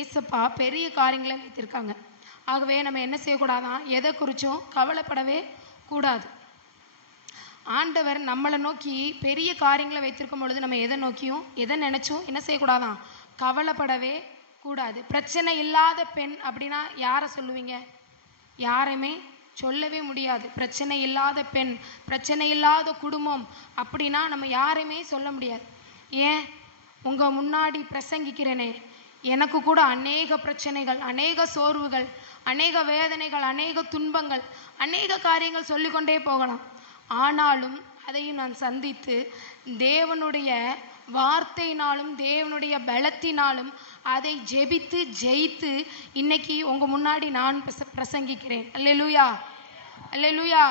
ஏசப்பா பெரிய காரியங்களை வைத்திருக்காங்க. ஆகவே நம்ம என்ன செய்யக்கூடாதான், எதை குறிச்சும் கவலைப்படவே கூடாது. ஆண்டவர் நம்மளை நோக்கி பெரிய காரியங்களை வைத்திருக்கும் பொழுது நம்ம எதை நோக்கியும் எதை நினைச்சும் என்ன செய்யக்கூடாதான், கவலைப்படவே கூடாது. பிரச்சனை இல்லாத பெண் அப்படின்னா யாரை சொல்லுவீங்க? யாரையுமே சொல்லவே முடியாது. பிரச்சனை இல்லாத பெண், பிரச்சனை இல்லாத குடும்பம் அப்படின்னா நம்ம யாரையுமே சொல்ல முடியாது. ஏன், உங்க முன்னாடி பிரசங்கிக்கிறேனே, எனக்கு கூட அநேக பிரச்சனைகள், அநேக சோர்வுகள், அநேக வேதனைகள், அநேக துன்பங்கள், அநேக காரியங்கள் சொல்லிக்கொண்டே போகலாம். ஆனாலும் அதையும் நான் சந்தித்து தேவனுடைய வார்த்தையினாலும் தேவனுடைய பலத்தினாலும் அதை ஜெபித்து ஜெயித்து இன்னைக்கு உங்க முன்னாடி நான் பிரசங்கிக்கிறேன். அல்லேலூயா, அல்லேலூயா.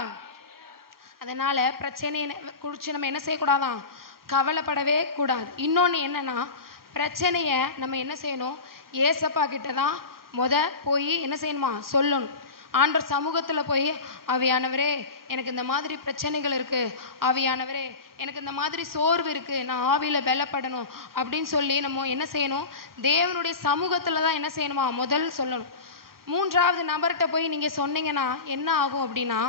அதனால பிரச்சனையை குறித்து நம்ம என்ன செய்யக்கூடாதான், கவலைப்படவே கூடாது. இன்னொன்று என்னன்னா, பிரச்சனையை நம்ம என்ன செய்யணும், ஏசப்பா கிட்ட தான் போய் என்ன செய்யணுமா, சொல்லணும். ஆண்டவர் சமூகத்தில் போய், ஆவியானவரே எனக்கு இந்த மாதிரி பிரச்சனைகள் இருக்குது, ஆவியானவரே எனக்கு இந்த மாதிரி சோர்வு இருக்குது, நான் ஆவியில் பலப்படணும் அப்படின்னு சொல்லி நம்ம என்ன செய்யணும், தேவனுடைய சமூகத்தில் தான் என்ன செய்யணுமா முதல் சொல்லணும். மூன்றாவது நபர்கிட்ட போய் நீங்கள் சொன்னீங்கன்னா என்ன ஆகும் அப்படின்னா,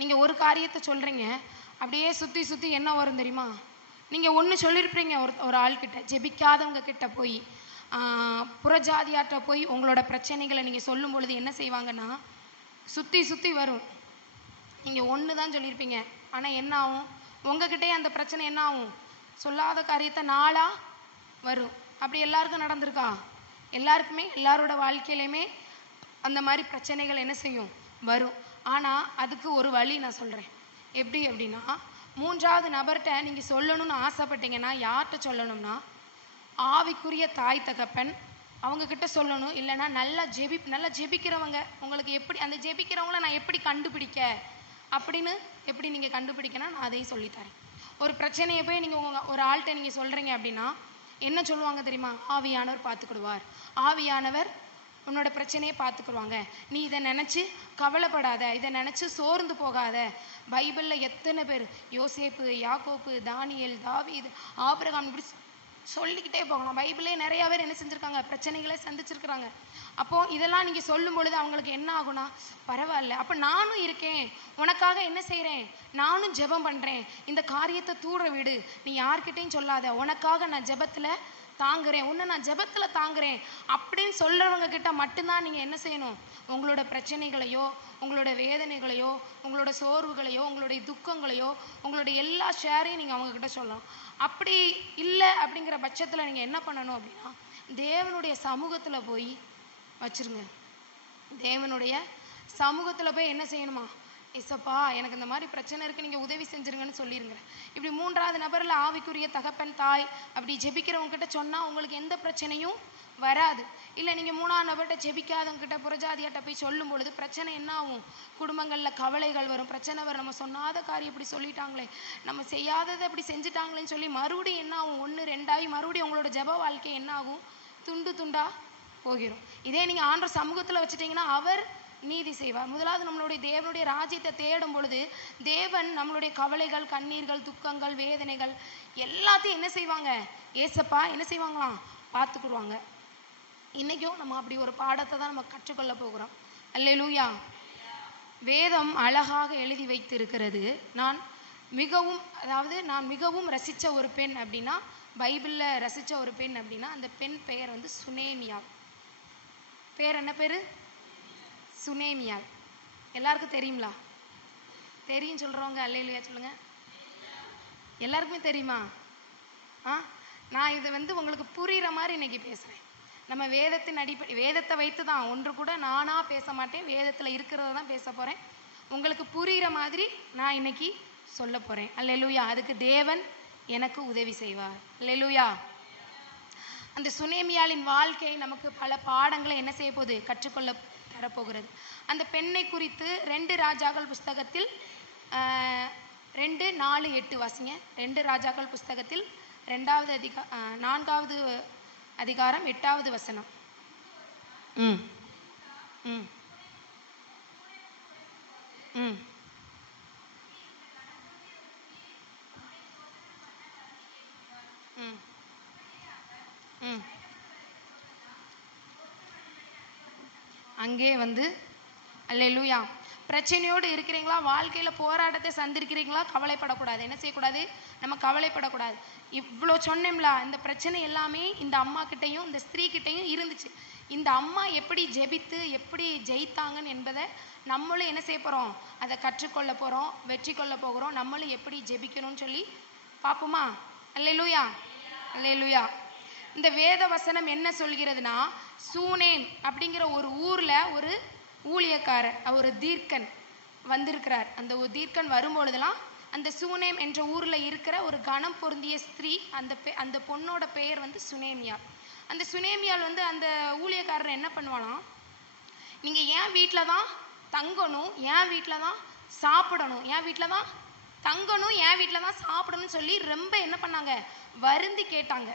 நீங்கள் ஒரு காரியத்தை சொல்கிறீங்க, அப்படியே சுற்றி சுற்றி என்ன வரும் தெரியுமா, நீங்கள் ஒன்று சொல்லியிருப்பீங்க ஒரு ஆள்கிட்ட, ஜெபிக்காதவங்க கிட்ட போய், புறஜாதியாட்ட போய் உங்களோட பிரச்சனைகளை நீங்கள் சொல்லும் பொழுது என்ன செய்வாங்கன்னா, சுற்றி சுற்றி வரும். நீங்கள் ஒன்று தான் சொல்லியிருப்பீங்க, ஆனால் என்ன ஆகும், உங்ககிட்டே அந்த பிரச்சனை என்ன ஆகும், சொல்லாத காரியத்தை நாளாக வரும். அப்படி எல்லாருக்கும் நடந்திருக்கா? எல்லாருக்குமே எல்லாரோட வாழ்க்கையிலையுமே அந்த மாதிரி பிரச்சனைகள் என்ன செய்யும், வரும். ஆனால் அதுக்கு ஒரு வழி நான் சொல்கிறேன். எப்படி அப்படின்னா, மூன்றாவது நபர்கிட்ட நீங்கள் சொல்லணும்னு ஆசைப்பட்டீங்கன்னா யார்கிட்ட சொல்லணும்னா, ஆவிக்குரிய தாய் தகப்பன் அவங்கக்கிட்ட சொல்லணும். இல்லைன்னா நல்லா ஜெபிக்கிறவங்க, உங்களுக்கு எப்படி அந்த ஜெபிக்கிறவங்கள நான் எப்படி கண்டுபிடிக்க அப்படின்னு எப்படி நீங்கள் கண்டுபிடிக்கணும், நான் அதையும் சொல்லித்தரேன். ஒரு பிரச்சனையை போய் நீங்கள் ஒரு ஆள்கிட்ட நீங்கள் சொல்கிறீங்க அப்படின்னா என்ன சொல்லுவாங்க தெரியுமா, ஆவியானவர் பார்த்துக்கிடுவார், ஆவியானவர் உன்னோட பிரச்சனையை பார்த்துக்குருவாங்க, நீ இதை நினச்சி கவலைப்படாத, இதை நினச்சி சோர்ந்து போகாத. பைபிளில் எத்தனை பேர், யோசேப்பு, யாக்கோப்பு, தானியேல், தாவீது, ஆபிரகாம், இப்படி சொல்லிக்கிட்டே போகலாம். பைபிளே நிறையா பேர் என்ன செஞ்சுருக்காங்க, பிரச்சனைகளை சந்திச்சிருக்கிறாங்க. அப்போது இதெல்லாம் நீங்கள் சொல்லும் பொழுது அவங்களுக்கு என்ன ஆகுனா, பரவாயில்ல, அப்போ நானும் இருக்கேன், உனக்காக என்ன செய்கிறேன், நானும் ஜெபம் பண்ணுறேன், இந்த காரியத்தை தூர விடு, நீ யார்கிட்டையும் சொல்லாத, உனக்காக நான் ஜெபத்தில் தாங்குறேன், உன்னை நான் ஜெபத்தில் தாங்குறேன் அப்படின்னு சொல்கிறவங்க கிட்ட மட்டும்தான் நீங்கள் என்ன செய்யணும், உங்களோட பிரச்சனைகளையோ உங்களோட வேதனைகளையோ உங்களோட சோர்வுகளையோ உங்களுடைய துக்கங்களையோ உங்களோட எல்லா ஷேரையும் நீங்கள் அவங்கக்கிட்ட சொல்லலாம். அப்படி இல்லை அப்படிங்கிற பட்சத்தில் நீங்கள் என்ன பண்ணணும் அப்படின்னா, தேவனுடைய சமூகத்தில் போய் வச்சுருங்க. தேவனுடைய சமூகத்தில் போய் என்ன செய்யணுமா, ஏசப்பா எனக்கு இந்த மாதிரி பிரச்சனை இருக்குது, நீங்கள் உதவி செஞ்சுருங்கன்னு சொல்லிடுங்க. இப்படி மூன்றாவது நபரில் ஆவிக்குரிய தகப்பன் தாய் அப்படி ஜெபிக்கிறவங்ககிட்ட சொன்னால் உங்களுக்கு எந்த பிரச்சனையும் வராது. இல்லை நீங்கள் மூணாவது நபர்கிட்ட ஜெபிக்காதவங்ககிட்ட புறஜாதியாட்ட போய் சொல்லும் பொழுது பிரச்சனை என்ன ஆகும், குடும்பங்களில் கவலைகள் வரும், பிரச்சனை வரும். நம்ம சொன்னாத காரியம் இப்படி சொல்லிட்டாங்களே, நம்ம செய்யாததை இப்படி செஞ்சுட்டாங்களேன்னு சொல்லி மறுபடியும் என்ன ஆகும், 1 2 மறுபடியும் உங்களோட ஜெப வாழ்க்கை என்ன ஆகும், துண்டு துண்டாக போகிறோம். இதே நீங்கள் ஆண்டவர் சமூகத்தில் வச்சுட்டிங்கன்னா அவர் நீதி செய்வார். முதலாவது நம்மளுடைய தேவனுடைய ராஜ்யத்தை தேடும் பொழுது தேவன் நம்மளுடைய கவலைகள், கண்ணீர்கள், துக்கங்கள், வேதனைகள் எல்லாத்தையும் என்ன செய்வாங்க, ஏசப்பா என்ன செய்வாங்களாம், பார்த்துக்குருவாங்க. இன்றைக்கும் நம்ம அப்படி ஒரு பாடத்தை தான் நம்ம கற்றுக்கொள்ள போகிறோம். அல்லேலூயா. வேதம் அழகாக எழுதி வைத்திருக்கிறது. நான் மிகவும் ரசித்த ஒரு பெண் அப்படின்னா, பைபிளில் ரசித்த ஒரு பெண் அப்படின்னா அந்த பெண் பெயர் வந்து சுனேமியா. பேர் என்ன பேர்? சுனேமியா. எல்லாருக்கும் தெரியுங்களா? தெரியும் சொல்கிறவங்க அல்லேலூயா சொல்லுங்க. எல்லாருக்குமே தெரியுமா? நான் இதை உங்களுக்கு புரிகிற மாதிரி இன்னைக்கு பேசுகிறேன். நம்ம வேதத்தின் வேதத்தை வைத்து தான், ஒன்று கூட நானாக பேச மாட்டேன், வேதத்தில் இருக்கிறத தான் பேச போகிறேன். உங்களுக்கு புரிகிற மாதிரி நான் இன்னைக்கு சொல்ல போகிறேன். அல்லேலூயா. அதுக்கு தேவன் எனக்கு உதவி செய்வார். அல்லேலூயா. அந்த சுனேமியாளின் வாழ்க்கை நமக்கு பல பாடங்களை என்ன செய்ய போகுது, கற்றுக்கொள்ள தரப்போகிறது. அந்த பெண்ணை குறித்து 2 ராஜாக்கள் புஸ்தகத்தில் 2, 4, 8 வாசிங்க. 2 ராஜாக்கள் புஸ்தகத்தில் 4வது அதிகாரம் 8வது வசனம். ம் ம் ம் ம் ம் அங்கே வந்து அல்லேலூயா. பிரச்சனையோடு இருக்கிறீங்களா, வாழ்க்கையில போராட்டத்தை சந்திருக்கிறீங்களா, கவலைப்படக்கூடாது. என்ன செய்யக்கூடாது? நம்ம கவலைப்படக்கூடாது. இவ்வளோ சொன்னோம்ல, இந்த பிரச்சனை எல்லாமே இந்த அம்மா கிட்டையும் இந்த ஸ்திரீ கிட்டையும் இருந்துச்சு. இந்த அம்மா எப்படி ஜெபித்து எப்படி ஜெயித்தாங்கன்னு என்பதை நம்மளும் என்ன செய்ய போறோம்? அதை கற்றுக்கொள்ள போறோம், வெற்றி கொள்ள போகிறோம். நம்மளும் எப்படி ஜெபிக்கணும்னு சொல்லி பார்ப்போமா? அல்லேலூயா, அல்லேலூயா. இந்த வேத வசனம் என்ன சொல்கிறதுனா, சூனேம் அப்படிங்கிற ஒரு ஊர்ல ஒரு ஊழியக்காரர், ஒரு தீர்க்கன் வந்திருக்கிறார். அந்த ஒரு தீர்க்கன் வரும்பொழுதெல்லாம் அந்த சூனேம் என்ற ஊர்ல இருக்கிற ஒரு கணம் பொருந்திய ஸ்திரீ, அந்த பொண்ணோட பெயர் வந்து சுனேமியாள். அந்த சுனேமியாள் வந்து அந்த ஊழியக்காரர் என்ன பண்ணுவாளாம், நீங்க என் வீட்டில தான் தங்கணும், என் வீட்டில தான் சாப்பிடணும், என் வீட்டில தான் தங்கணும், என் வீட்டில தான் சாப்பிடணும்னு சொல்லி ரொம்ப என்ன பண்ணாங்க? வருந்தி கேட்டாங்க.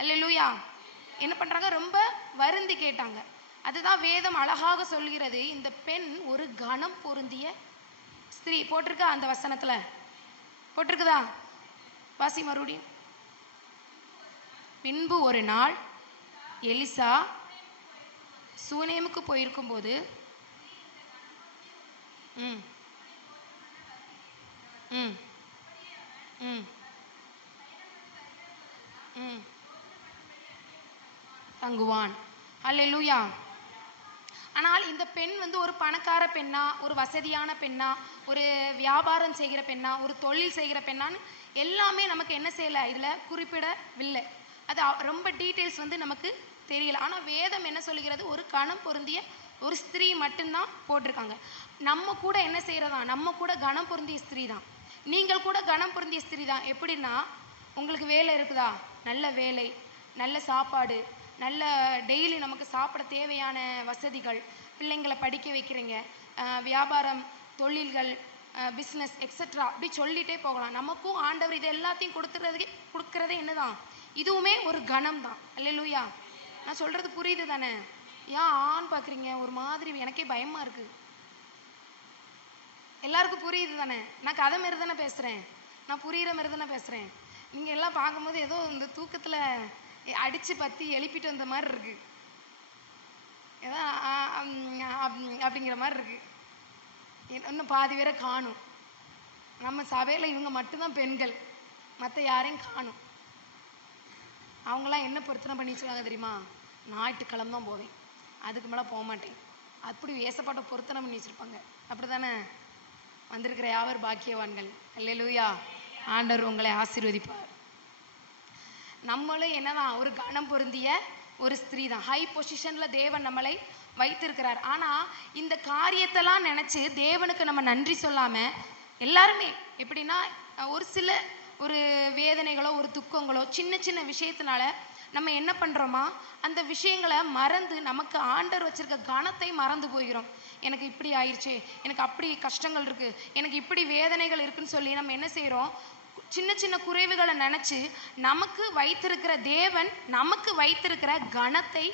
அல்லேலூயா. என்ன பண்றாங்க? ரொம்ப வருந்தி கேட்டாங்க. அதுதான் வேதம் அழகாக சொல்கிறது. இந்த பெண் ஒரு கணம் பொருந்திய ஸ்திரீ. போட்டிருக்கா அந்த வசனத்துல? போட்டிருக்குதா? வாசி மறுபடியும். பின்பு ஒரு நாள் எலிசா சூனேமுக்கு போயிருக்கும் போது தங்குவான். அல்லேலூயா. ஆனால் இந்த பெண் வந்து ஒரு பணக்கார பெண்ணா, ஒரு வசதியான பெண்ணா, ஒரு வியாபாரம் செய்கிற பெண்ணா, ஒரு தொழில் செய்கிற பெண்ணான்னு எல்லாமே நமக்கு என்ன செய்யலை, இதில் குறிப்பிடவில்லை. அது ரொம்ப டீட்டெயில்ஸ் வந்து நமக்கு தெரியல. ஆனால் வேதம் என்ன சொல்லுகிறது? ஒரு கணம் பொருந்திய ஒரு ஸ்திரீ மட்டும்தான் போட்டிருக்காங்க. நம்ம கூட என்ன செய்யறதா? நம்ம கூட கணம் பொருந்திய ஸ்திரீ தான். நீங்கள் கூட கணம் பொருந்திய ஸ்திரீ தான். எப்படின்னா, உங்களுக்கு வேலை இருக்குதா? நல்ல வேலை, நல்ல சாப்பாடு, நல்ல டெய்லி நமக்கு சாப்பிட தேவையான வசதிகள், பிள்ளைங்களை படிக்க வைக்கிறீங்க, வியாபாரம், தொழில்கள், பிஸ்னஸ் எக்ஸெட்ரா, அப்படி சொல்லிட்டே போகலாம். நமக்கும் ஆண்டவர் இது எல்லாத்தையும் கொடுக்கறதே என்னதான்? இதுவுமே ஒரு கணம் தான். அல்லேலூயா. நான் சொல்றது புரியுது தானே? ஏன் ஆண் பார்க்குறீங்க? ஒரு மாதிரி எனக்கே பயமா இருக்கு. எல்லாருக்கும் புரியுது தானே? நான் கதை மாரி தானே பேசுறேன், நான் புரியுற மாதிரி தானே பேசுறேன். நீங்க எல்லாம் பார்க்கும்போது ஏதோ இந்த தூக்கத்துல அடிச்சு பத்தி எழுப்பிட்டு வந்த மாதிரி இருக்கு, ஏதோ அப்படிங்கிற மாதிரி இருக்கு. இன்னும் பாதி பேரை காணும். நம்ம சபையில இவங்க மட்டும்தான் பெண்கள், மற்ற யாரையும் காணும். அவங்களாம் என்ன பொருத்தனை பண்ணி சொல்லுவாங்க தெரியுமா? ஞாயிற்றுக்கிழமை தான் போவேன், அதுக்கு மேலே போக மாட்டேன். அப்படி ஏசப்பாட்ட பொருத்தனை பண்ணி வச்சிருப்பாங்க. அப்படித்தானே? வந்திருக்கிற யாவர் பாக்கியவான்கள். அல்லேலூயா. ஆண்டவர் உங்களை ஆசீர்வதிப்பார். நம்மளும் என்னதான்? ஒரு கணம் பொருந்திய ஒரு ஸ்திரீ தான். ஹை பொசிஷன்ல தேவன் நம்மளை வைத்திருக்கிறார். ஆனா இந்த காரியத்தெல்லாம் நினைச்சு தேவனுக்கு நம்ம நன்றி சொல்லாம எல்லாருமே எப்படின்னா, ஒரு சில ஒரு வேதனைகளோ ஒரு துக்கங்களோ சின்ன சின்ன விஷயத்தினால நம்ம என்ன பண்றோமா, அந்த விஷயங்களை மறந்து நமக்கு ஆண்டவர் வச்சிருக்க கணத்தை மறந்து போகிறோம். எனக்கு இப்படி ஆயிடுச்சு, எனக்கு அப்படி கஷ்டங்கள் இருக்கு, எனக்கு இப்படி வேதனைகள் இருக்குன்னு சொல்லி நம்ம என்ன செய்யறோம்? சின்ன சின்ன குறைவுகளை நினைச்சு நமக்கு வைத்திருக்கிற தேவன் நமக்கு வைத்திருக்கிற கணத்தை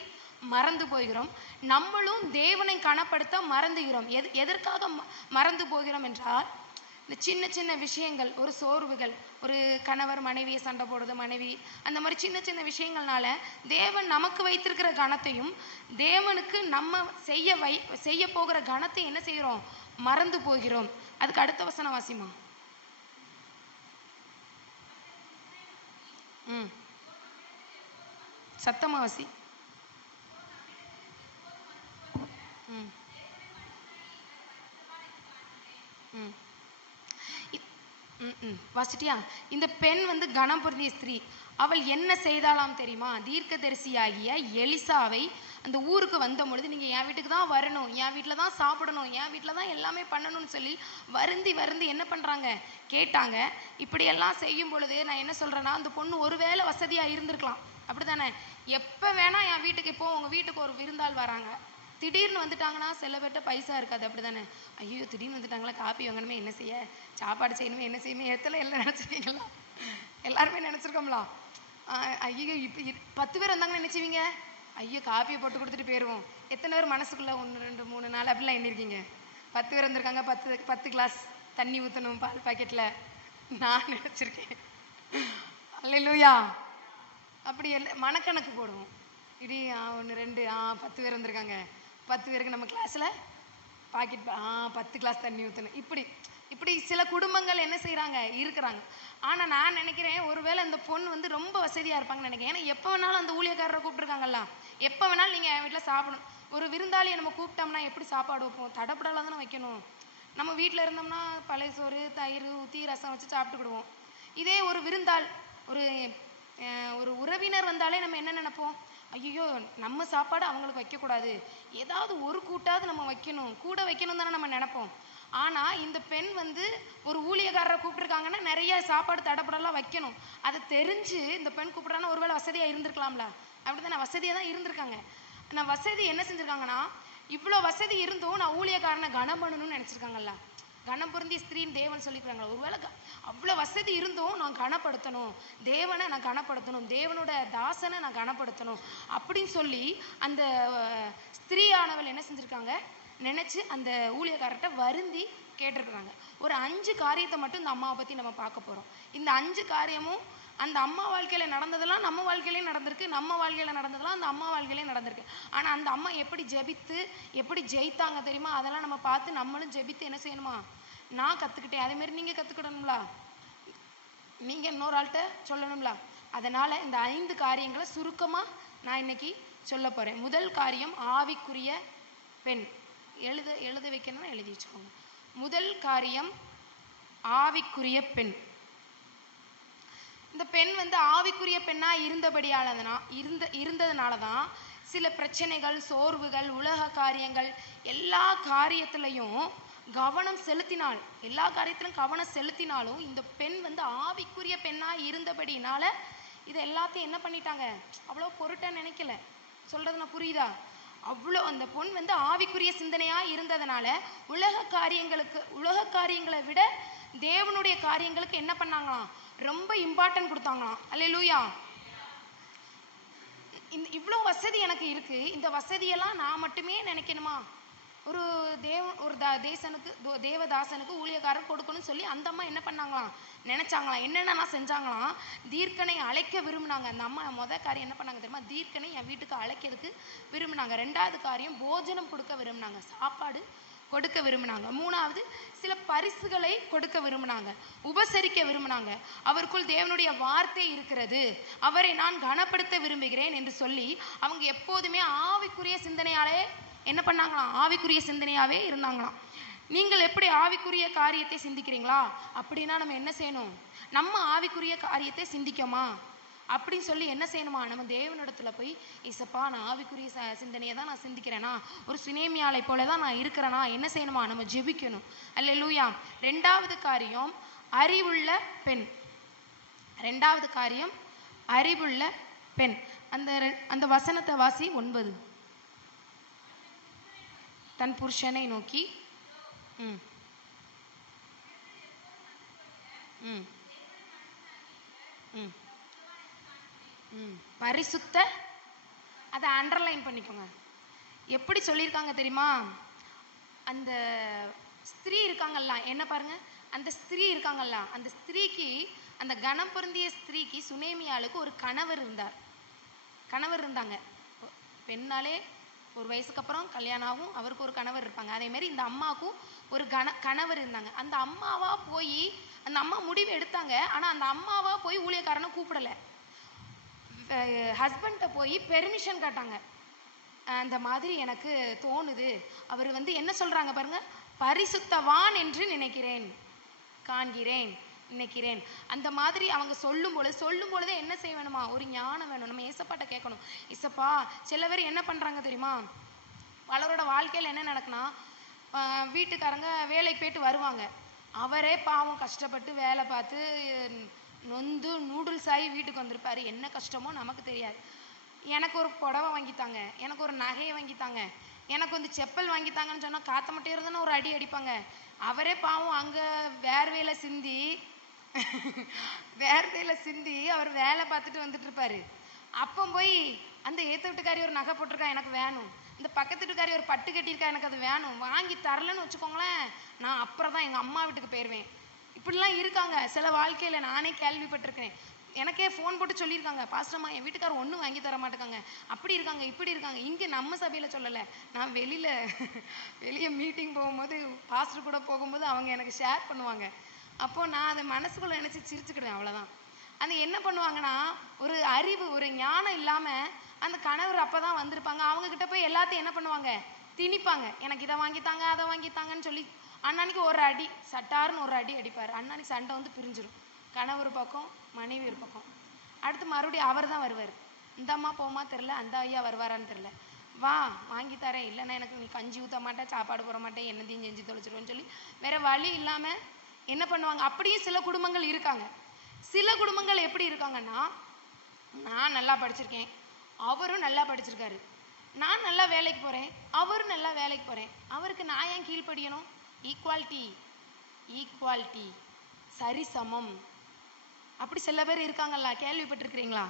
மறந்து போகிறோம். நம்மளும் தேவனை கனப்படுத்த மறந்துகிறோம். எதற்காக மறந்து போகிறோம் என்றால், இந்த சின்ன சின்ன விஷயங்கள், ஒரு சோர்வுகள், ஒரு கணவர் மனைவியை சண்டை போடுறது, மனைவி, அந்த மாதிரி சின்ன சின்ன விஷயங்கள்னால தேவன் நமக்கு வைத்திருக்கிற கணத்தையும் தேவனுக்கு நம்ம செய்ய போகிற கணத்தை என்ன செய்கிறோம்? மறந்து போகிறோம். அதுக்கு அடுத்த வசனம் வாசிமா. சத்தமா வாசி. வாசிட்டியா? இந்த பெண் வந்து கணம் பொருந்திய ஸ்திரீ. அவள் என்ன செய்தாலாம் தெரியுமா? தீர்க்கதரிசியாகிய எலிசாவை அந்த ஊருக்கு வந்த பொழுது, நீங்க என் வீட்டுக்கு தான் வரணும், என் வீட்டில் தான் சாப்பிடணும், என் வீட்டில் தான் எல்லாமே பண்ணணும்னு சொல்லி வருந்தி வருந்தி என்ன பண்றாங்க? கேட்டாங்க. இப்படியெல்லாம் செய்யும் பொழுது நான் என்ன சொல்றேன்னா, அந்த பொண்ணு ஒருவேளை வசதியா இருந்திருக்கலாம். அப்படித்தானே? எப்போ வேணா என் வீட்டுக்கு, இப்போ உங்க வீட்டுக்கு ஒரு விருந்தாள் வராங்க, திடீர்னு வந்துட்டாங்கன்னா சில பேர்கிட்ட பைசா இருக்காது. அப்படித்தானே? ஐயோ திடீர்னு வந்துட்டாங்களா, காப்பி வாங்கணுமே, என்ன செய்ய, சாப்பாடு செய்யணுமே, என்ன செய்யணுமே, எத்தனை எல்லாம் நினச்சிருக்கீங்களா? எல்லாருமே நினச்சிருக்கோம்ல. ஐயோ இப்போ 10 பேர் வந்தாங்கன்னு நினச்சிவீங்க, ஐயோ காப்பியை போட்டு கொடுத்துட்டு போயிடுவோம். எத்தனை பேர் மனசுக்குள்ளே 1 2 3 4 அப்படிலாம் எண்ணிருக்கீங்க? 10 பேர் வந்திருக்காங்க, 10 கிளாஸ் தண்ணி ஊற்றணும் பால் பாக்கெட்டில், நான் நினச்சிருக்கேன். அல்லேலூயா. அப்படி மனக்கணக்கு போடுவோம். இடி 1 2 10 பேர் வந்திருக்காங்க, 10 பேருக்கு நம்ம கிளாஸில் பாக்கெட் 10 கிளாஸ் தண்ணி ஊற்றணும். இப்படி இப்படி சில குடும்பங்கள் என்ன செய்கிறாங்க இருக்கிறாங்க. ஆனால் நான் நினைக்கிறேன் ஒருவேளை இந்த பொண்ணு வந்து ரொம்ப வசதியாக இருப்பாங்கன்னு நினைக்கிறேன். ஏன்னா எப்போ வேணாலும் அந்த ஊழியக்காரரை கூப்பிட்டுருக்காங்கல்ல, எப்போ வேணாலும் நீங்கள் என் வீட்டில் சாப்பிடணும். ஒரு விருந்தாளியை நம்ம கூப்பிட்டோம்னா எப்படி சாப்பாடு வைப்போம்? தடப்படலாம் தானே வைக்கணும். நம்ம வீட்டில் இருந்தோம்னா பழைய சோறு தயிர் ஊற்றி ரசம் வச்சு சாப்பிட்டுக்கிடுவோம். இதே ஒரு விருந்தாள் ஒரு ஒரு உறவினர் வந்தாலே நம்ம என்ன நினைப்போம்? ஐயோ நம்ம சாப்பாடு அவங்களுக்கு வைக்கக்கூடாது, ஏதாவது ஒரு கூட்டாவது நம்ம வைக்கணும், கூட வைக்கணும் தானே நம்ம நினைப்போம். ஆனால் இந்த பெண் வந்து ஒரு ஊழியக்காரரை கூப்பிட்டுருக்காங்கன்னா நிறைய சாப்பாடு தடப்படலாம் வைக்கணும். அதை தெரிஞ்சு இந்த பெண் கூப்பிட்றான்னா ஒருவேளை வசதியாக இருந்திருக்கலாம்ல. அப்படி தான் வசதியாக தான் இருந்திருக்காங்க. நான் வசதி என்ன செஞ்சுருக்காங்கன்னா, இவ்வளோ வசதி இருந்தும் நான் ஊழியக்காரனை கனம் பண்ணணும்னு நினச்சிருக்காங்கல்ல. கனம் பொருந்திய ஸ்திரீன்னு தேவன் சொல்லிக்கிறாங்களா. ஒருவேளை அவ்வளோ வசதி இருந்தும் நான் கனப்படுத்தணும், தேவனை நான் கனப்படுத்தணும், தேவனோட தாசனை நான் கனப்படுத்தணும் அப்படின்னு சொல்லி அந்த ஸ்திரீயானவள் என்ன செஞ்சுருக்காங்க நினச்சி அந்த ஊழியக்காரர்கிட்ட வருந்தி கேட்டிருக்கிறாங்க. ஒரு 5 காரியத்தை மட்டும் இந்த அம்மாவை பற்றி நம்ம பார்க்க போகிறோம். இந்த 5 காரியமும் அந்த அம்மா வாழ்க்கையில் நடந்ததெல்லாம் நம்ம வாழ்க்கையிலையும் நடந்திருக்கு, நம்ம வாழ்க்கையில் நடந்ததெல்லாம் அந்த அம்மா வாழ்க்கையிலையும் நடந்திருக்கு. ஆனால் அந்த அம்மா எப்படி ஜெபித்து எப்படி ஜெயித்தாங்க தெரியுமா? அதெல்லாம் நம்ம பார்த்து நம்மளும் ஜெபித்து என்ன செய்யணுமா? நான் கற்றுக்கிட்டேன், அதேமாரி நீங்கள் கற்றுக்கிடணும்ல, நீங்கள் இன்னொரு ஆள்கிட்ட சொல்லணும்ல. அதனால் இந்த 5 காரியங்களை சுருக்கமாக நான் இன்னைக்கு சொல்ல போகிறேன். முதல் காரியம் ஆவிக்குரிய பெண். எழுத வைக்கணும்னா எழுதி வச்சுக்கோங்க. முதல் காரியம் ஆவிக்குரிய பெண். இந்த பெண் வந்து ஆவிக்குரிய பெண்ணா இருந்ததுனால தான் சில பிரச்சனைகள், சோர்வுகள், உலக காரியங்கள் எல்லா காரியத்திலையும் கவனம் செலுத்தினாள். எல்லா காரியத்திலும் கவனம் செலுத்தினாலும் இந்த பெண் வந்து ஆவிக்குரிய பெண்ணா இருந்தபடினால இது எல்லாத்தையும் என்ன பண்ணிட்டாங்க, அவ்வளோ பொருட்டா நினைக்கல. சொல்றது நான் புரியுதா? அவ்வளோ அந்த பொண் வந்து ஆவிக்குரிய சிந்தனையா இருந்ததுனால உலக காரியங்களை விட தேவனுடைய காரியங்களுக்கு என்ன பண்ணாங்களாம், ரொம்ப இம்பார்ட்டன்ட் கொடுத்தாங்களாம். அல்லேலூயா. இவ்வளோ வசதி எனக்கு இருக்கு, இந்த வசதியெல்லாம் நான் மட்டுமே நினைக்கணுமா? ஒரு தேவதாசனுக்கு ஊழியக்காரர் கொடுக்கணும்னு சொல்லி அந்த அம்மா என்ன பண்ணாங்களாம், நினைச்சாங்களாம். என்னென்ன செஞ்சாங்களாம், தீர்க்கனை அழைக்க விரும்பினாங்க. அந்த அம்மா முதல் காரியம் என்ன பண்ணாங்க தெரியுமா? தீர்க்கனை என் வீட்டுக்கு அழைக்கிறதுக்கு விரும்பினாங்க. 2வது காரியம் போஜனம் கொடுக்க விரும்பினாங்க, சாப்பாடு கொடுக்க விரும்பினாங்க. 3வது சில பரிசுகளை கொடுக்க விரும்பினாங்க, உபசரிக்க விரும்பினாங்க. அவருக்குள் தேவனுடைய வார்த்தை இருக்கிறது, அவரை நான் கனப்படுத்த விரும்புகிறேன் என்று சொல்லி அவங்க எப்போதுமே ஆவிக்குரிய சிந்தனையாலே என்ன பண்ணாங்களாம், ஆவிக்குரிய சிந்தனையாவே இருந்தாங்களாம். நீங்கள் எப்படி ஆவிக்குரிய காரியத்தை சிந்திக்கிறீங்களா? அப்படின்னா நம்ம என்ன செய்யணும், நம்ம ஆவிக்குரிய காரியத்தை சிந்திக்கோமா அப்படின்னு சொல்லி என்ன செய்யணுமா, நம்ம தேவனிடத்துல போய் இசப்பா நான் ஆவிக்குரிய சிந்தனையை தான் நான் சிந்திக்கிறேனா, ஒரு சுனேமியாலை போல தான் நான் இருக்கிறேனா, என்ன செய்யணுமா, நம்ம ஜெபிக்கணும். அல்லேலூயா. 2வது காரியம் அறிவுள்ள பெண். 2வது காரியம் அறிவுள்ள பெண். அந்த வசனத்தை வாசி 9. தன் புருஷனை நோக்கி பரிசுத்த, அதை அண்டர்லைன் பண்ணிக்கோங்க. எப்படி சொல்லியிருக்காங்க தெரியுமா? அந்த ஸ்திரீ இருக்காங்கல்ல, என்ன பாருங்க, அந்த ஸ்திரீ இருக்காங்கல்ல, அந்த ஸ்திரீக்கு, அந்த கனம் பொருந்திய ஸ்திரீக்கு சுனேமியாளுக்கு ஒரு கணவர் இருந்தாங்க. பெண்ணாலே ஒரு வயசுக்கு அப்புறம் கல்யாணம் ஆகும், அவருக்கு ஒரு கணவர் இருப்பாங்க. அதே மாதிரி இந்த அம்மாவுக்கும் ஒரு கணவர் இருந்தாங்க. அந்த அம்மாவா போய் அந்த அம்மா முடிவு எடுத்தாங்க. ஆனால் அந்த அம்மாவா போய் ஊழியக்காரனை கூப்பிடலை, ஹஸ்பண்ட போய் பெர்மிஷன் கேட்டாங்க. அந்த மாதிரி எனக்கு தோணுது, அவர் வந்து என்ன சொல்றாங்க பாருங்க, பரிசுத்தவான் என்று காண்கிறேன் நினைக்கிறேன். அந்த மாதிரி அவங்க சொல்லும் பொழுதே என்ன செய்ய வேணுமா, ஒரு ஞானம் வேணும். நம்ம ஏசப்பாட்ட கேட்கணும், இசப்பா சில பேர் என்ன பண்றாங்க தெரியுமா, பலரோட வாழ்க்கையில் என்ன நடக்குன்னா, வீட்டுக்காரங்க வேலைக்கு போயிட்டு வருவாங்க, அவரே பாவம் கஷ்டப்பட்டு வேலை பார்த்து நொந்து நூடுல்ஸ் ஆகி வீட்டுக்கு வந்திருப்பாரு. என்ன கஷ்டமோ நமக்கு தெரியாது. எனக்கு ஒரு புடவை வாங்கித்தாங்க, எனக்கு ஒரு நகையை வாங்கித்தாங்க, எனக்கு வந்து செப்பல் வாங்கித்தாங்கன்னு சொன்னால் காற்ற மட்டும் இருந்தோன்னா ஒரு அடி அடிப்பாங்க. அவரே பாவம் அங்கே வேர்வையில சிந்தி அவர் வேலை பார்த்துட்டு வந்துட்டு இருப்பாரு. அப்போ போய் அந்த ஏற்ற வீட்டுக்காரி ஒரு நகை போட்டிருக்கா எனக்கு வேணும், இந்த பக்கத்து வீட்டுக்காரி ஒரு பட்டு கட்டியிருக்கா எனக்கு அது வேணும், வாங்கி தரலன்னு வச்சுக்கோங்களேன், நான் அப்புறம் தான் எங்கள் அம்மா வீட்டுக்கு போயிடுவேன். இப்படிலாம் இருக்காங்க சில வாழ்க்கையில், நானே கேள்விப்பட்டிருக்கேன். எனக்கே ஃபோன் போட்டு சொல்லியிருக்காங்க, பாஸ்டர்மா என் வீட்டுக்காரர் ஒன்றும் வாங்கி தர மாட்டேங்காங்க, அப்படி இருக்காங்க இப்படி இருக்காங்க. இங்கே நம்ம சபையில் சொல்லலை, நான் வெளியே மீட்டிங் போகும்போது பாஸ்டர் கூட போகும்போது அவங்க எனக்கு ஷேர் பண்ணுவாங்க. அப்போது நான் அதை மனசுக்குள்ளே நினச்சி சிரிச்சுக்கிடுவேன், அவ்வளோதான். அது என்ன பண்ணுவாங்கன்னா, ஒரு அறிவு ஒரு ஞானம் இல்லாமல் அந்த கணவர் அப்போ தான் வந்திருப்பாங்க. அவங்கக்கிட்ட போய் எல்லாத்தையும் என்ன பண்ணுவாங்க, திணிப்பாங்க. எனக்கு இதை வாங்கித்தாங்க அதை வாங்கித்தாங்கன்னு சொல்லி அண்ணானிக்கு ஒரு அடி, சட்டார்னு ஒரு அடி அடிப்பார். அண்ணானிக்கு சண்டை வந்து பிரிஞ்சிடும். கணவர் பக்கம் மனைவி ஒரு பக்கம். அடுத்து மறுபடியும் அவர் தான் வருவார். இந்த அம்மா போமா தெரில, அந்த ஐயா வருவாரான்னு தெரில. வா வாங்கி தரேன், இல்லைன்னா எனக்கு நீ கஞ்சி ஊற்ற மாட்டேன், சாப்பாடு போட மாட்டேன், என்னத்தையும் செஞ்சு தொலைச்சிருவேன்னு சொல்லி வேறு வழி இல்லாமல் என்ன பண்ணுவாங்க. அப்படியே சில குடும்பங்கள் இருக்காங்க. சில குடும்பங்கள் எப்படி இருக்காங்கன்னா, நான் நல்லா படிச்சிருக்கேன், அவரும் நல்லா படிச்சிருக்காரு, நான் நல்லா வேலைக்கு போகிறேன், அவரும் நல்லா வேலைக்கு போகிறேன், அவருக்கு நான் ஏன் கீழ்ப்படியணும்? ஈக்குவாலிட்டி, ஈக்குவாலிட்டி, சரிசமம். அப்படி சில பேர் இருக்காங்கல்ல, கேள்விப்பட்டிருக்கிறீங்களா?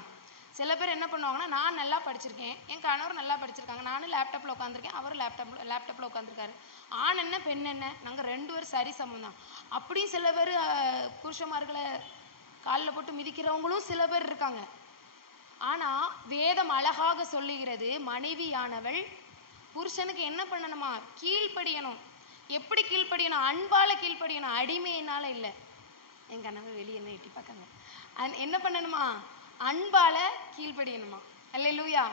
சில பேர் என்ன பண்ணுவாங்கன்னா, நான் நல்லா படிச்சிருக்கேன், என் கணவர் நல்லா படிச்சிருக்காங்க, நானும் லேப்டாப்பில் உட்காந்துருக்கேன், அவரும் லேப்டாப்பில் உட்காந்துருக்காரு, ஆண் என்ன பெண் என்ன, நாங்கள் 2 பேரும் சரிசமம் தான். அப்படியும் சில பேர் புருஷமார்களை காலில் போட்டு மிதிக்கிறவங்களும் சில பேர் இருக்காங்க. ஆனால் வேதம் அழகாக சொல்லுகிறது, மனைவியானவள் புருஷனுக்கு என்ன பண்ணணுமா? கீழ்ப்படியணும். எப்படி கீழ்ப்படியணும்? அன்பால கீழ்ப்படியணும், அடிமையினால இல்லை. என் கணவர் வெளியே என்ன எட்டி பார்க்காங்க. என்ன பண்ணணுமா? அன்பால கீழ்ப்படியணுமா. அல்லேலூயா.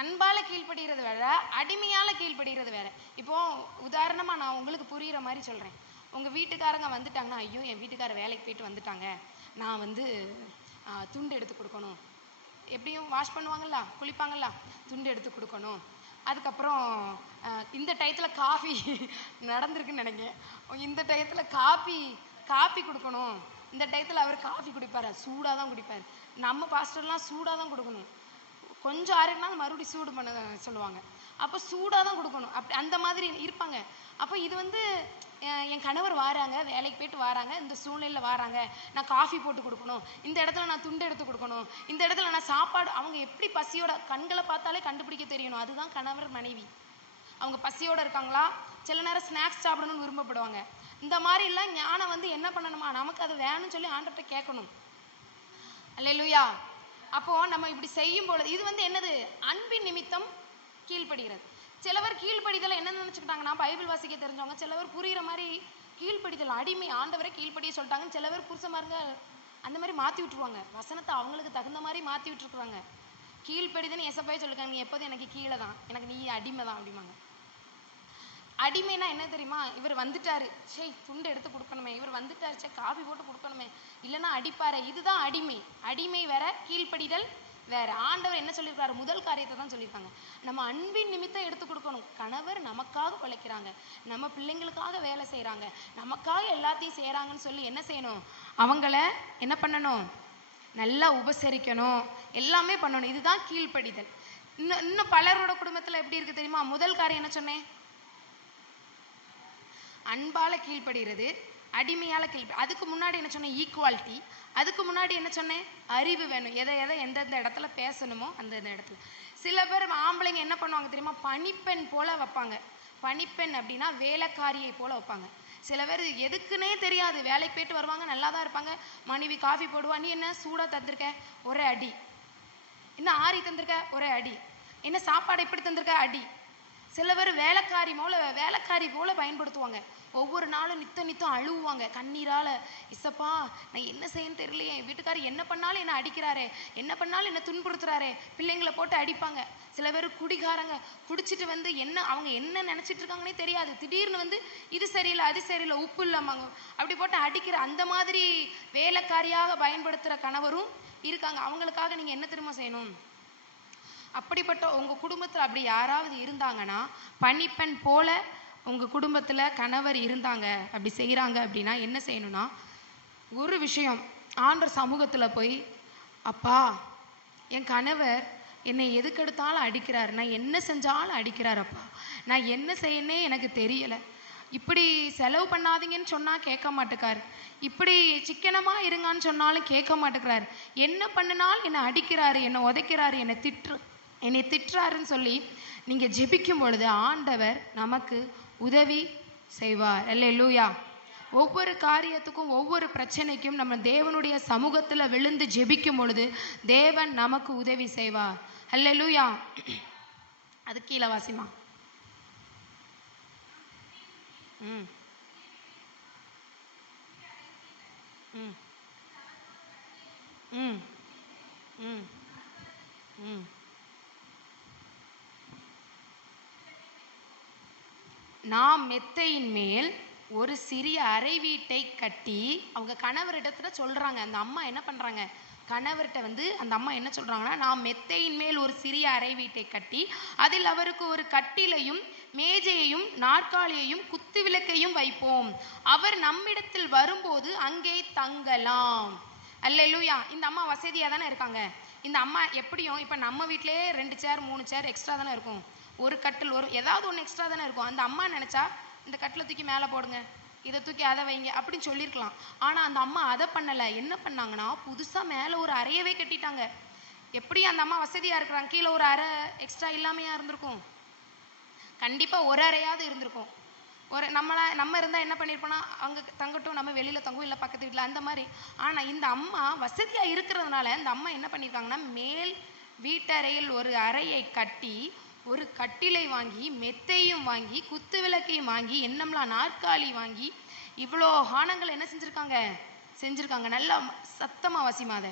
அன்பால கீழ்ப்படுகிறது வேற, அடிமையால கீழ்ப்படுகிறது வேற. இப்போ உதாரணமா நான் உங்களுக்கு புரியுற மாதிரி சொல்றேன். உங்க வீட்டுக்காரங்க வந்துட்டாங்கன்னா, ஐயோ என் வீட்டுக்கார வேலைக்கு போயிட்டு வந்துட்டாங்க, நான் வந்து துண்டு எடுத்து கொடுக்கணும். எப்படியும் வாஷ் பண்ணுவாங்கல்ல, குளிப்பாங்கல்ல, துண்டு எடுத்து கொடுக்கணும். அதுக்கப்புறம் இந்த டயத்தில் காஃபி நடந்திருக்குன்னு நினைக்கிறேன். இந்த டயத்தில் காஃபி கொடுக்கணும். இந்த டயத்தில் அவர் காஃபி குடிப்பார், சூடாக தான் குடிப்பார். நம்ம பாஸ்டர்லாம் சூடாக தான் கொடுக்கணும். கொஞ்சம் ஆறுனாலும் மறுபடியும் சூடு பண்ண சொல்லுவாங்க. அப்போ சூடாக தான் கொடுக்கணும். அப்படி அந்த மாதிரி இருப்பாங்க. அப்போ இது வந்து என் கணவர் வாராங்க, வேலைக்கு போயிட்டு வராங்க, இந்த சூழ்நிலையில் வராங்க, நான் காஃபி போட்டு கொடுக்கணும், இந்த இடத்துல நான் துண்டு எடுத்து கொடுக்கணும், இந்த இடத்துல நான் சாப்பாடு. அவங்க எப்படி பசியோட, கண்களை பார்த்தாலே கண்டுபிடிக்க தெரியணும், அதுதான் கணவர் மனைவி. அவங்க பசியோடு இருக்காங்களா? சில நேரம் ஸ்நாக்ஸ் சாப்பிடணும்னு விரும்பப்படுவாங்க. இந்த மாதிரி எல்லாம் ஞானம் வந்து என்ன பண்ணணுமா? நமக்கு அது வேணும்னு சொல்லி ஆண்டவர்கிட்ட கேட்கணும். அல்லேலூயா. அப்போ நம்ம இப்படி செய்யும் பொழுது இது வந்து என்னது? அன்பின் நிமித்தம் கீழ்ப்படுகிறது. சிலவர் கீழ்ப்படிதலை என்ன நினைச்சுக்கிட்டாங்கன்னா, பைபிள் வாசிக்க தெரிஞ்சவங்க சிலவர் புரியுற மாதிரி கீழ்ப்படிதல், அடிமை, ஆண்டவரை கீழ்ப்படிய சொல்லிட்டாங்கன்னு சிலவர் புருஷமாருங்க அந்த மாதிரி மாற்றி விட்டுருவாங்க. வசனத்தை அவங்களுக்கு தகுந்த மாதிரி மாற்றி விட்டுருக்குறாங்க. கீழ்ப்படிதுன்னு எசப்பாயே சொல்லிருக்காங்க, நீ எப்போதும் எனக்கு கீழே தான், எனக்கு நீ அடிமை தான் அப்படிம்பாங்க. அடிமைனா என்ன தெரியுமா? இவர் வந்துட்டாரு, சே துண்டு எடுத்து கொடுக்கணுமே, இவர் வந்துட்டாரு, சே காஃபி போட்டு கொடுக்கணுமே, இல்லைன்னா அடிப்பாரு. இதுதான் அடிமை. அடிமை வேற, கீழ்ப்படிதல் வேற. ஆண்டவர் என்ன சொல்லியிருக்காரு? முதல் காரியத்தை தான் சொல்லியிருக்காங்க. நம்ம அன்பின் நிமித்தம் எடுத்து கொடுக்கணும். கணவர் நமக்காக உழைக்கிறாங்க, நம்ம பிள்ளைங்களுக்காக வேலை செய்கிறாங்க, நமக்காக எல்லாத்தையும் செய்கிறாங்கன்னு சொல்லி என்ன செய்யணும்? அவங்கள என்ன பண்ணணும்? நல்லா உபசரிக்கணும், எல்லாமே பண்ணணும். இதுதான் கீழ்ப்படிதல். இன்னும் பலரோட குடும்பத்தில் எப்படி இருக்கு தெரியுமா? முதல் காரியம் என்ன சொன்னேன்? அன்பால கீழ்ப்படுகிறது, அடிமையால அதுக்கு முன்னாடி என்ன சொன்னேன்? ஈக்குவாலிட்டி. அதுக்கு முன்னாடி என்ன சொன்னேன்? அறிவு வேணும். எதை எந்தெந்த இடத்துல பேசணுமோ அந்தந்த இடத்துல. சில பேர் ஆம்பளைங்க என்ன பண்ணுவாங்க தெரியுமா? பணிப்பெண் போல வைப்பாங்க. பணிப்பெண் அப்படின்னா வேலைக்காரியை போல வைப்பாங்க. சில பேர் எதுக்குன்னே தெரியாது, வேலைக்கு போயிட்டு வருவாங்க, நல்லா தான் இருப்பாங்க. மனைவி காஃபி போடுவா, நீ என்ன சூடாக தந்திருக்க, ஒரே அடி. என்ன ஆறி தந்திருக்க, ஒரே அடி. என்ன சாப்பாடு எப்படி தந்திருக்க, அடி. சில பேர் வேலைக்காரி போல பயன்படுத்துவாங்க. ஒவ்வொரு நாளும் நித்தம் அழுவாங்க கண்ணீரால். இசப்பா நான் என்ன செய்யன்னு தெரியலையே, என் வீட்டுக்காரர் என்ன பண்ணாலும் என்ன அடிக்கிறாரே, என்ன பண்ணாலும் என்ன துன்புறுத்துறாரே, பிள்ளைங்களை போட்டு அடிப்பாங்க. சில பேர் குடிகாரங்க, குடிச்சிட்டு வந்து அவங்க என்ன நினச்சிட்டு இருக்காங்கன்னே தெரியாது, திடீர்னு வந்து இது சரியில்லை அது சரியில்லை, உப்பு இல்லாமாங்க அப்படி போட்டு அடிக்கிற அந்த மாதிரி வேலைக்காரியாக பயன்படுத்துகிற கணவரும் இருக்காங்க. அவங்களுக்காக நீங்கள் என்ன தெரியுமா செய்யணும்? அப்படிப்பட்ட உங்கள் குடும்பத்தில் அப்படி யாராவது இருந்தாங்கன்னா, பணிப்பெண் போல உங்கள் குடும்பத்தில் கணவர் இருந்தாங்க, அப்படி செய்கிறாங்க அப்படின்னா என்ன செய்யணும்னா, ஒரு விஷயம், ஆண்டவர் சமூகத்தில் போய், அப்பா என் கணவர் என்னை எதுக்கெடுத்தாலும் அடிக்கிறார், நான் என்ன செஞ்சாலும் அடிக்கிறார் அப்பா, நான் என்ன செய்யனே எனக்கு தெரியலை, இப்படி செலவு பண்ணாதீங்கன்னு சொன்னால் கேட்க மாட்டேக்கார், இப்படி சிக்கனமாக இருங்கன்னு சொன்னாலும் கேட்க மாட்டேங்கிறார், என்ன பண்ணினாலும் என்னை அடிக்கிறாரு, என்னை உதைக்கிறாரு, என்னை திட்டுறாருன்னு சொல்லி நீங்கள் ஜெபிக்கும் பொழுது ஆண்டவர் நமக்கு உதவி செய்வார். அல்லேலூயா. ஒவ்வொரு காரியத்துக்கும் ஒவ்வொரு பிரச்சனைக்கும் நம்ம தேவனுடைய சமூகத்துல விழுந்து ஜெபிக்கும் பொழுது தேவன் நமக்கு உதவி செய்வார். அல்லேலூயா. அது கீழே வாசிமா. ம் ம் ம் ம் ம் நாம் மெத்தையின் மேல் ஒரு சிறிய அறை வீட்டை கட்டி, அவங்க கணவரிடத்துல சொல்றாங்க. அந்த அம்மா என்ன பண்றாங்க, கணவர்கிட்ட வந்து அந்த அம்மா என்ன சொல்றாங்கன்னா, நாம் மெத்தையின் மேல் ஒரு சிறிய அறை வீட்டை கட்டி அதில் அவருக்கு ஒரு கட்டிலையும் மேஜையையும் நாற்காலியையும் குத்து விளக்கையும் வைப்போம், அவர் நம்மிடத்தில் வரும்போது அங்கே தங்கலாம். அல்லேலூயா. இந்த அம்மா வசதியா தானே இருக்காங்க. இந்த அம்மா எப்படியும் இப்ப நம்ம வீட்டிலேயே 2 சேர் 3 சேர் எக்ஸ்ட்ரா தானே இருக்கும், ஒரு கட்டில் ஒரு ஏதாவது ஒன்று எக்ஸ்ட்ரா தானே இருக்கும். அந்த அம்மா நினைச்சா இந்த கட்டிலை தூக்கி மேலே போடுங்க, இதை தூக்கி அதை வைங்க அப்படின்னு சொல்லியிருக்கலாம். ஆனால் அந்த அம்மா அதை பண்ணலை. என்ன பண்ணாங்கன்னா, புதுசாக மேலே ஒரு அறையவே கட்டிட்டாங்க. எப்படி அந்த அம்மா வசதியாக இருக்கிறாங்க, கீழே ஒரு அறை எக்ஸ்ட்ரா இல்லாமையா இருந்திருக்கும், கண்டிப்பாக ஒரு அறையாவது இருந்திருக்கும். ஒரு நம்ம இருந்தால் என்ன பண்ணியிருப்போம்னா, அங்கே தங்கட்டும், நம்ம வெளியில் தங்கும், இல்லை பக்கத்து வீட்டில் அந்த மாதிரி. ஆனால் இந்த அம்மா வசதியாக இருக்கிறதுனால இந்த அம்மா என்ன பண்ணியிருக்காங்கன்னா, மேல் வீட்டறையில் ஒரு அறையை கட்டி ஒரு கட்டிலை வாங்கி மெத்தையும் வாங்கி குத்து விளக்கையும் வாங்கி என்னம்லாம் நாற்காலி வாங்கி இவ்வளோ ஹானங்கள் என்ன செஞ்சிருக்காங்க. நல்லா சத்தமா வாசிமாத.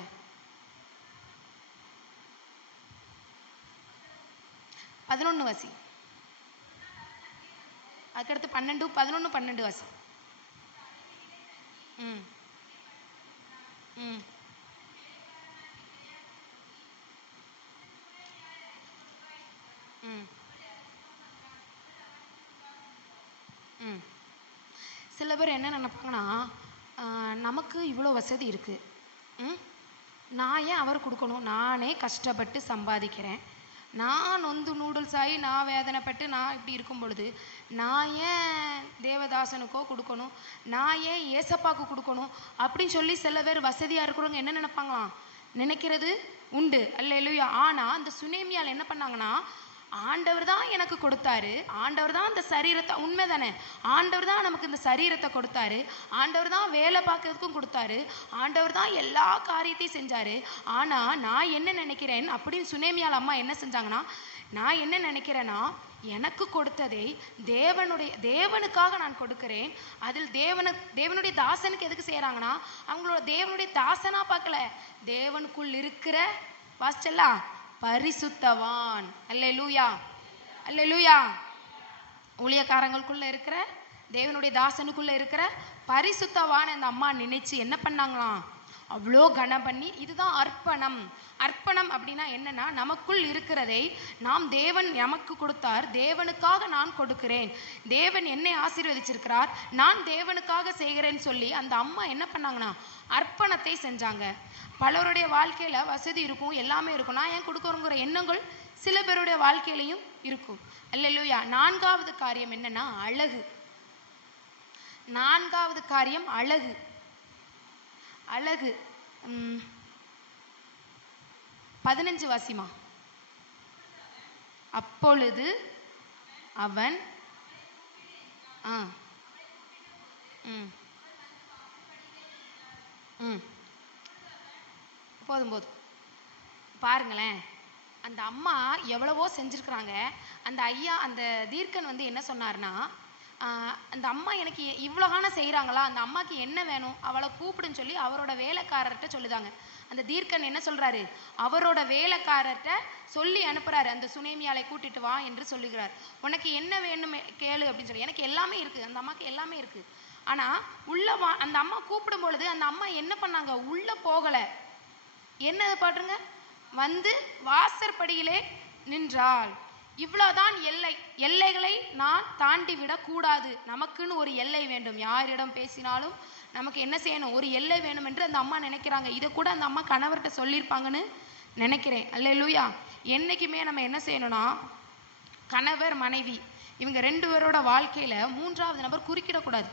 பதினொன்னு வாசி. அதுக்கடுத்து 12, 11, 12 வாசி. ம் ம் ம் ம் சில பேர் என்ன நினைப்பாங்கன்னா, நமக்கு இவ்வளோ வசதி இருக்கு, நான் ஏன் அவர் கொடுக்கணும், நானே கஷ்டப்பட்டு சம்பாதிக்கிறேன், நான் நொந்து நூடுல்ஸ் ஆகி நான் வேதனைப்பட்டு நான் இப்படி இருக்கும் பொழுது நான் ஏன் தேவதாசனுக்கோ கொடுக்கணும், நான் ஏன் ஏசப்பாக்கு கொடுக்கணும் அப்படின்னு சொல்லி சில பேர் வசதியாக இருக்கிறவங்க என்ன நினைப்பாங்களாம், நினைக்கிறது உண்டு. அல்லேலூயா. ஆனால் அந்த சுனேமியால் என்ன பண்ணாங்கன்னா, ஆண்டவர் தான் எனக்கு கொடுத்தாரு, ஆண்டவர் தான் அந்த சரீரத்தை, உண்மை தானே, ஆண்டவர் தான் நமக்கு இந்த சரீரத்தை கொடுத்தாரு, ஆண்டவர் தான் வேலை பார்க்கறதுக்கும் கொடுத்தாரு, ஆண்டவர் தான் எல்லா காரியத்தையும் செஞ்சாரு. ஆனா நான் என்ன நினைக்கிறேன் அப்படின்னு சுனேமியால் அம்மா என்ன செஞ்சாங்கன்னா, நான் என்ன நினைக்கிறேன்னா, எனக்கு கொடுத்ததை தேவனுக்காக நான் கொடுக்கிறேன். அதில் தேவனுடைய தாசனுக்கு எதுக்கு செய்யறாங்கன்னா, அவங்களோட தேவனுடைய தாசனா பார்க்கல, தேவனுக்குள் இருக்கிற வாசிச்சல்லா பரிசுத்தவான். அல்லேலூயா. அல்லேலூயா. ஊழியக்காரங்களுக்குள்ள இருக்கிற தேவனுடைய தாசனுக்குள்ள இருக்கிற பரிசுத்தவான் அந்த அம்மா நினைச்சு என்ன பண்ணாங்களாம், அவ்வளோ கனம் பண்ணி. இதுதான் அர்ப்பணம். அர்ப்பணம் அப்படின்னா என்னன்னா, நமக்குள் இருக்கிறதை தேவன் நமக்கு கொடுத்தார், தேவனுக்காக நான் கொடுக்கிறேன், தேவன் என்னை ஆசீர்வதிச்சிருக்கிறார், நான் தேவனுக்காக செய்கிறேன்னு சொல்லி அந்த அம்மா என்ன பண்ணாங்கன்னா அர்ப்பணத்தை செஞ்சாங்க. பலருடைய வாழ்க்கையில வசதி இருக்கும், எல்லாமே இருக்கும், நான் ஏன் கொடுக்கறோங்கிற எண்ணங்கள் சில பேருடைய வாழ்க்கையிலையும் இருக்கும். அல்லேலூயா. 4வது காரியம் என்னன்னா அழகு. 4வது காரியம் அழகு. அழகு 15 வாசிமா. அப்பொழுது அவன் போதும் பாருங்களேன், அந்த அம்மா எவ்வளவோ செஞ்சிருக்கிறாங்க. அந்த ஐயா, அந்த தீர்க்கன் வந்து என்ன சொன்னார்னா, அந்த அம்மா எனக்கு இவ்வளோகான செய்கிறாங்களா, அந்த அம்மாக்கு என்ன வேணும், அவளை கூப்பிடுன்னு சொல்லி அவரோட வேலைக்காரர்கிட்ட சொல்லுதாங்க. அந்த தீர்க்கன் என்ன சொல்றாரு, அவரோட வேலைக்காரர்கிட்ட சொல்லி அனுப்புறாரு, அந்த சுனேமியாலை கூட்டிட்டு வா என்று சொல்லுகிறார். உனக்கு என்ன வேணும் கேளு அப்படின்னு சொல்லி. எனக்கு எல்லாமே இருக்கு, அந்த அம்மாக்கு எல்லாமே இருக்கு. ஆனா உள்ள அந்த அம்மா கூப்பிடும் பொழுது அந்த அம்மா என்ன பண்ணாங்க, உள்ள போகல. என்னது பாருங்க, வந்து வாசற்படியிலே நின்றாள். இவ்வளவுதான் எல்லை. எல்லைகளை நான் தாண்டி விடக் கூடாது. நமக்குன்னு ஒரு எல்லை வேண்டும். யாரிடம் பேசினாலும் நமக்கு என்ன செய்யணும், ஒரு எல்லை வேணும் என்று அந்த அம்மா நினைக்கிறாங்க. இதை கூட அந்த அம்மா கணவர்கிட்ட சொல்லியிருப்பாங்கன்னு நினைக்கிறேன். அல்லேலூயா. என்னைக்குமே நம்ம என்ன செய்யணும்னா, கணவர் மனைவி இவங்க 2 பேரோட வாழ்க்கையில 3வது நபர் குறுக்கிடக்கூடாது.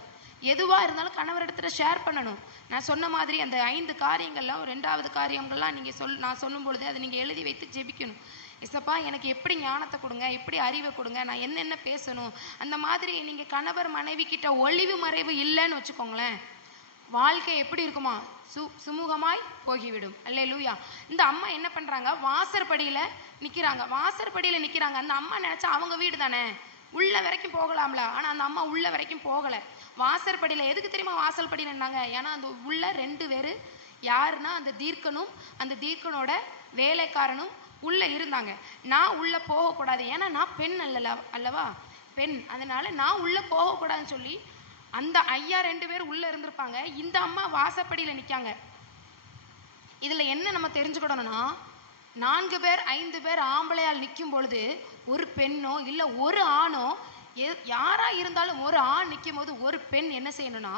எதுவாக இருந்தாலும் கணவர் இடத்துல ஷேர் பண்ணணும். நான் சொன்ன மாதிரி அந்த 5 காரியங்கள்லாம் 2வது காரியங்கள்லாம் நீங்கள் நான் சொல்லும் பொழுது அதை நீங்கள் எழுதி வைத்து ஜெபிக்கணும். இசப்பா எனக்கு எப்படி ஞானத்தை கொடுங்க, எப்படி அறிவை கொடுங்க, நான் என்னென்ன பேசணும். அந்த மாதிரி நீங்கள் கணவர் மனைவி கிட்ட ஒளிவு மறைவு இல்லைன்னு வச்சுக்கோங்களேன், வாழ்க்கை எப்படி இருக்குமா, சுமூகமாய் போகிவிடும். அல்லேலூயா. இந்த அம்மா என்ன பண்றாங்க, வாசற்படியில நிக்கிறாங்க. அந்த அம்மா நினைச்சா அவங்க வீடு தானே, உள்ள வரைக்கும் போகலாம்ல. ஆனா அந்த அம்மா உள்ள வரைக்கும் போகல. வாசற்படியில எதுக்கு தெரியுமா வாசல் படியில நின்னாங்க? ஏன்னா அந்த உள்ள 2 பேரு யாருன்னா அந்த தீர்க்கனும் அந்த தீர்க்கனோட வேலைக்காரனும் உள்ள இருந்தாங்க. நான் உள்ள போகக்கூடாது, ஏன்னா நான் பெண் அல்லவா, பெண். அதனால நான் உள்ள போகக்கூடாதுன்னு சொல்லி அந்த ஐயா 2 பேர் உள்ள இருந்திருப்பாங்க. இந்த அம்மா வாசப்படியில நிக்காங்க. இதுல என்ன நம்ம தெரிஞ்சுக்கிடணும்னா, 4 பேர் 5 பேர் ஆம்பளையால் நிற்கும் பொழுது ஒரு பெண்ணோ இல்ல ஒரு ஆணோ, யாரா இருந்தாலும் ஒரு ஆண் நிற்கும் போது ஒரு பெண் என்ன செய்யணும்னா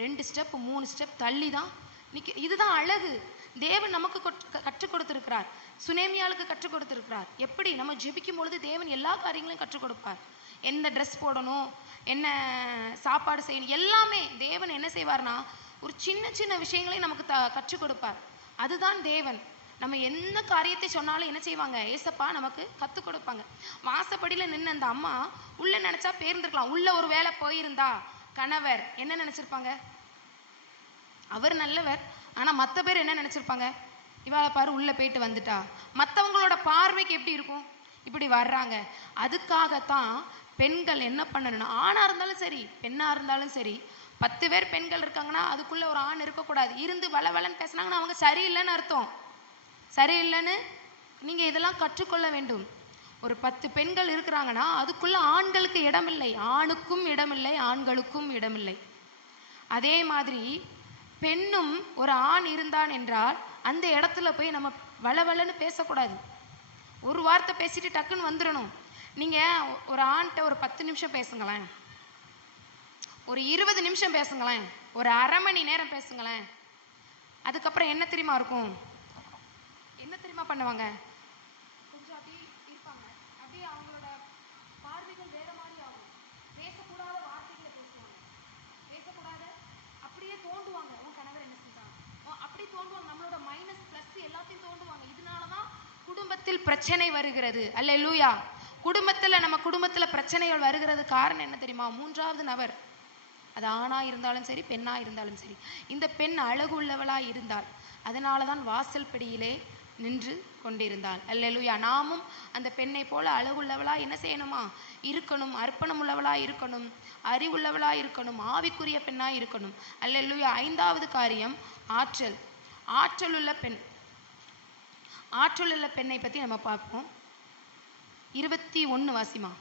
2 ஸ்டெப் 3 ஸ்டெப் தள்ளி தான் நிக்க. இதுதான் அழகு. தேவன் நமக்கு கற்றுக் கொடுத்திருக்கிறார், சுனேமியாளுக்கு கற்றுக் கொடுத்திருக்கிறார். எப்படி நம்ம ஜெபிக்கும் பொழுது தேவன் எல்லா காரியங்களையும் கற்றுக் கொடுப்பார். என்ன ட்ரெஸ் போடணும், என்ன சாப்பாடு செய்யணும், எல்லாமே தேவன் என்ன செய்வார்னா ஒரு சின்ன சின்ன விஷயங்களையும் நமக்கு கற்றுக் கொடுப்பார். அதுதான் தேவன். நம்ம என்ன காரியத்தை சொன்னாலும் என்ன செய்வாங்க, ஏசப்பா நமக்கு கற்றுக் கொடுப்பாங்க. வாசப்படியில நின்று அந்த அம்மா உள்ள நினைச்சா பேர்ந்துருக்கலாம். உள்ள ஒரு வேலை போயிருந்தா கணவர் என்ன நினைச்சிருப்பாங்க, அவர் நல்லவர், ஆனா மற்ற பேர் என்ன நினைச்சிருப்பாங்க, இவாளை பாரு உள்ள போயிட்டு வந்துட்டா. மற்றவங்களோட பார்வைக்கு எப்படி இருக்கும், இப்படி வர்றாங்க. அதுக்காகத்தான் பெண்கள் என்ன பண்ணணும்னா, ஆணா இருந்தாலும் சரி பெண்ணா இருந்தாலும் சரி, 10 பேர் பெண்கள் இருக்காங்கன்னா அதுக்குள்ள ஒரு ஆண் இருக்கக்கூடாது. இருந்து வளவலன்னு பேசினாங்கன்னா அவங்க சரியில்லைன்னு அர்த்தம். சரியில்லைன்னு நீங்க இதெல்லாம் கற்றுக்கொள்ள வேண்டும். ஒரு 10 பெண்கள் இருக்கிறாங்கன்னா அதுக்குள்ள ஆண்களுக்கு இடமில்லை, ஆணுக்கும் இடமில்லை, ஆண்களுக்கும் இடமில்லை. அதே மாதிரி பெண்ணும் ஒரு ஆண் இருந்தான் என்றால் அந்த இடத்துல போய் நம்ம வளவலன்னு பேசக்கூடாது. ஒரு வார்த்தை பேசிட்டு டக்குன்னு வந்துடணும். நீங்க ஒரு ஆண்கிட்ட ஒரு 10 நிமிஷம் பேசுங்களேன், ஒரு 20 நிமிஷம் பேசுங்களேன், ஒரு அரை மணி நேரம் பேசுங்களேன். அதுக்கப்புறம் என்ன தெரியுமா இருக்கும், என்ன தெரியுமா பண்ணுவாங்க, கொஞ்சம் அப்படியே இருப்பாங்க, அப்படியே அவங்களோட பார்வைகள் வேற மாதிரி ஆகும். பேசக்கூடாத வார்த்தைகளை பேசுவாங்க, பேசக்கூடாத அப்படியே தோண்டுவாங்க. உன் கணவர் என்ன செஞ்சாங்க, அப்படி தோண்டுவாங்க. நம்மளோட மைனஸ் பிளஸ் எல்லாத்தையும் தோண்டுவாங்க. இதனாலதான் குடும்பத்தில் பிரச்சனை வருகிறது. அல்லேலூயா. நம்ம குடும்பத்துல பிரச்சனைகள் வருகிறது காரணம் என்ன தெரியுமா, 3வது நபர். அது ஆணா இருந்தாலும் சரி பெண்ணா இருந்தாலும் சரி, இந்த பெண் அழகு உள்ளவளா இருந்தால் அதனாலதான் வாசல் படியிலே நின்று கொண்டிருந்தாள். அல்லேலூயா. நாமும் அந்த பெண்ணை போல அழகுள்ளவளா என்ன செய்யணுமா இருக்கணும், அர்ப்பணம் உள்ளவளா இருக்கணும், அறிவுள்ளவளா இருக்கணும், ஆவிக்குரிய பெண்ணா இருக்கணும். அல்லேலூயா. 5வது காரியம் ஆற்றல். ஆற்றலுள்ள பெண். ஆற்றலுள்ள பெண்ணை பத்தி நம்ம பார்ப்போம். 21 வாசிமா.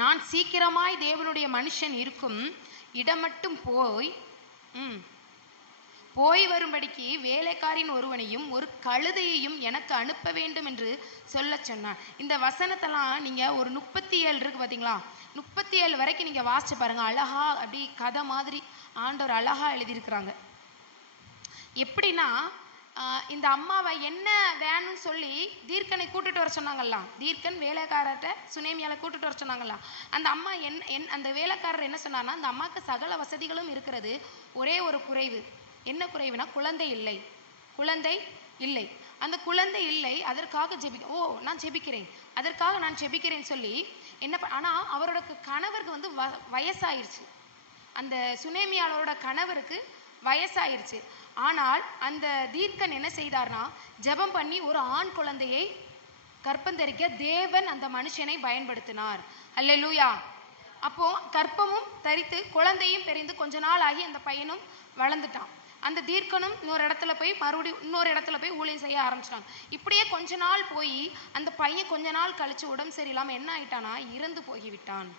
நான் சீக்கிரமாய் தேவனுடைய மனுஷன் இருக்கும் இடம் மட்டும் போய் வரும்படிக்கு வேலைக்காரின் ஒருவனையும் ஒரு கழுதையையும் எனக்கு அனுப்ப வேண்டும் என்று சொல்ல சொன்னான். இந்த வசனத்தெல்லாம் நீங்க ஒரு 37 இருக்கு பாத்தீங்களா, 37 வரைக்கும் நீங்க வாசிச்சு பாருங்க. அழகா அப்படி கதை மாதிரி ஆண்டவர் அழகா எழுதியிருக்கிறாங்க. எப்படின்னா இந்த அம்மாவை என்ன வேணும்னு சொல்லி தீர்க்கனை கூட்டிட்டு வர சொன்னாங்கல்ல, தீர்க்கன் வேலைக்காரர்கிட்ட சுனேமியால கூட்டிட்டு வர சொன்னாங்கல்ல. அந்த அம்மா அந்த வேலைக்காரர் என்ன சொன்னார்னா, அந்த அம்மாவுக்கு சகல வசதிகளும் இருக்கிறது, ஒரே ஒரு குறைவு. என்ன குறைவுனா குழந்தை இல்லை. அந்த குழந்தை இல்லை, அதற்காக நான் ஜெபிக்கிறேன், அதற்காக நான் ஜெபிக்கிறேன்னு சொல்லி ஆனா அவரோட கணவருக்கு வயசாயிருச்சு. அந்த சுனேமியாளோட கணவருக்கு வயசாயிருச்சு. ஆனால் அந்த தீர்க்கன் என்ன செய்தார்னா, ஜெபம் பண்ணி ஒரு ஆண் குழந்தையை கற்பந்தரிக்க தேவன் அந்த மனுஷனை பயன்படுத்தினார். அல்லேலூயா. அப்போ கற்பமும் தரித்து குழந்தையும் பெரிந்து கொஞ்ச நாள் ஆகி அந்த பையனும் வளர்ந்துட்டான். அந்த தீர்க்கனும் இன்னொரு இடத்துல போய் ஊழியம் செய்ய ஆரம்பிச்சிட்டாங்க. இப்படியே கொஞ்ச நாள் போய் அந்த பையன் கொஞ்ச நாள் கழிச்சு உடம்பு சரியில்லாம என்ன ஆயிட்டானா, இறந்து போகிவிட்டான்,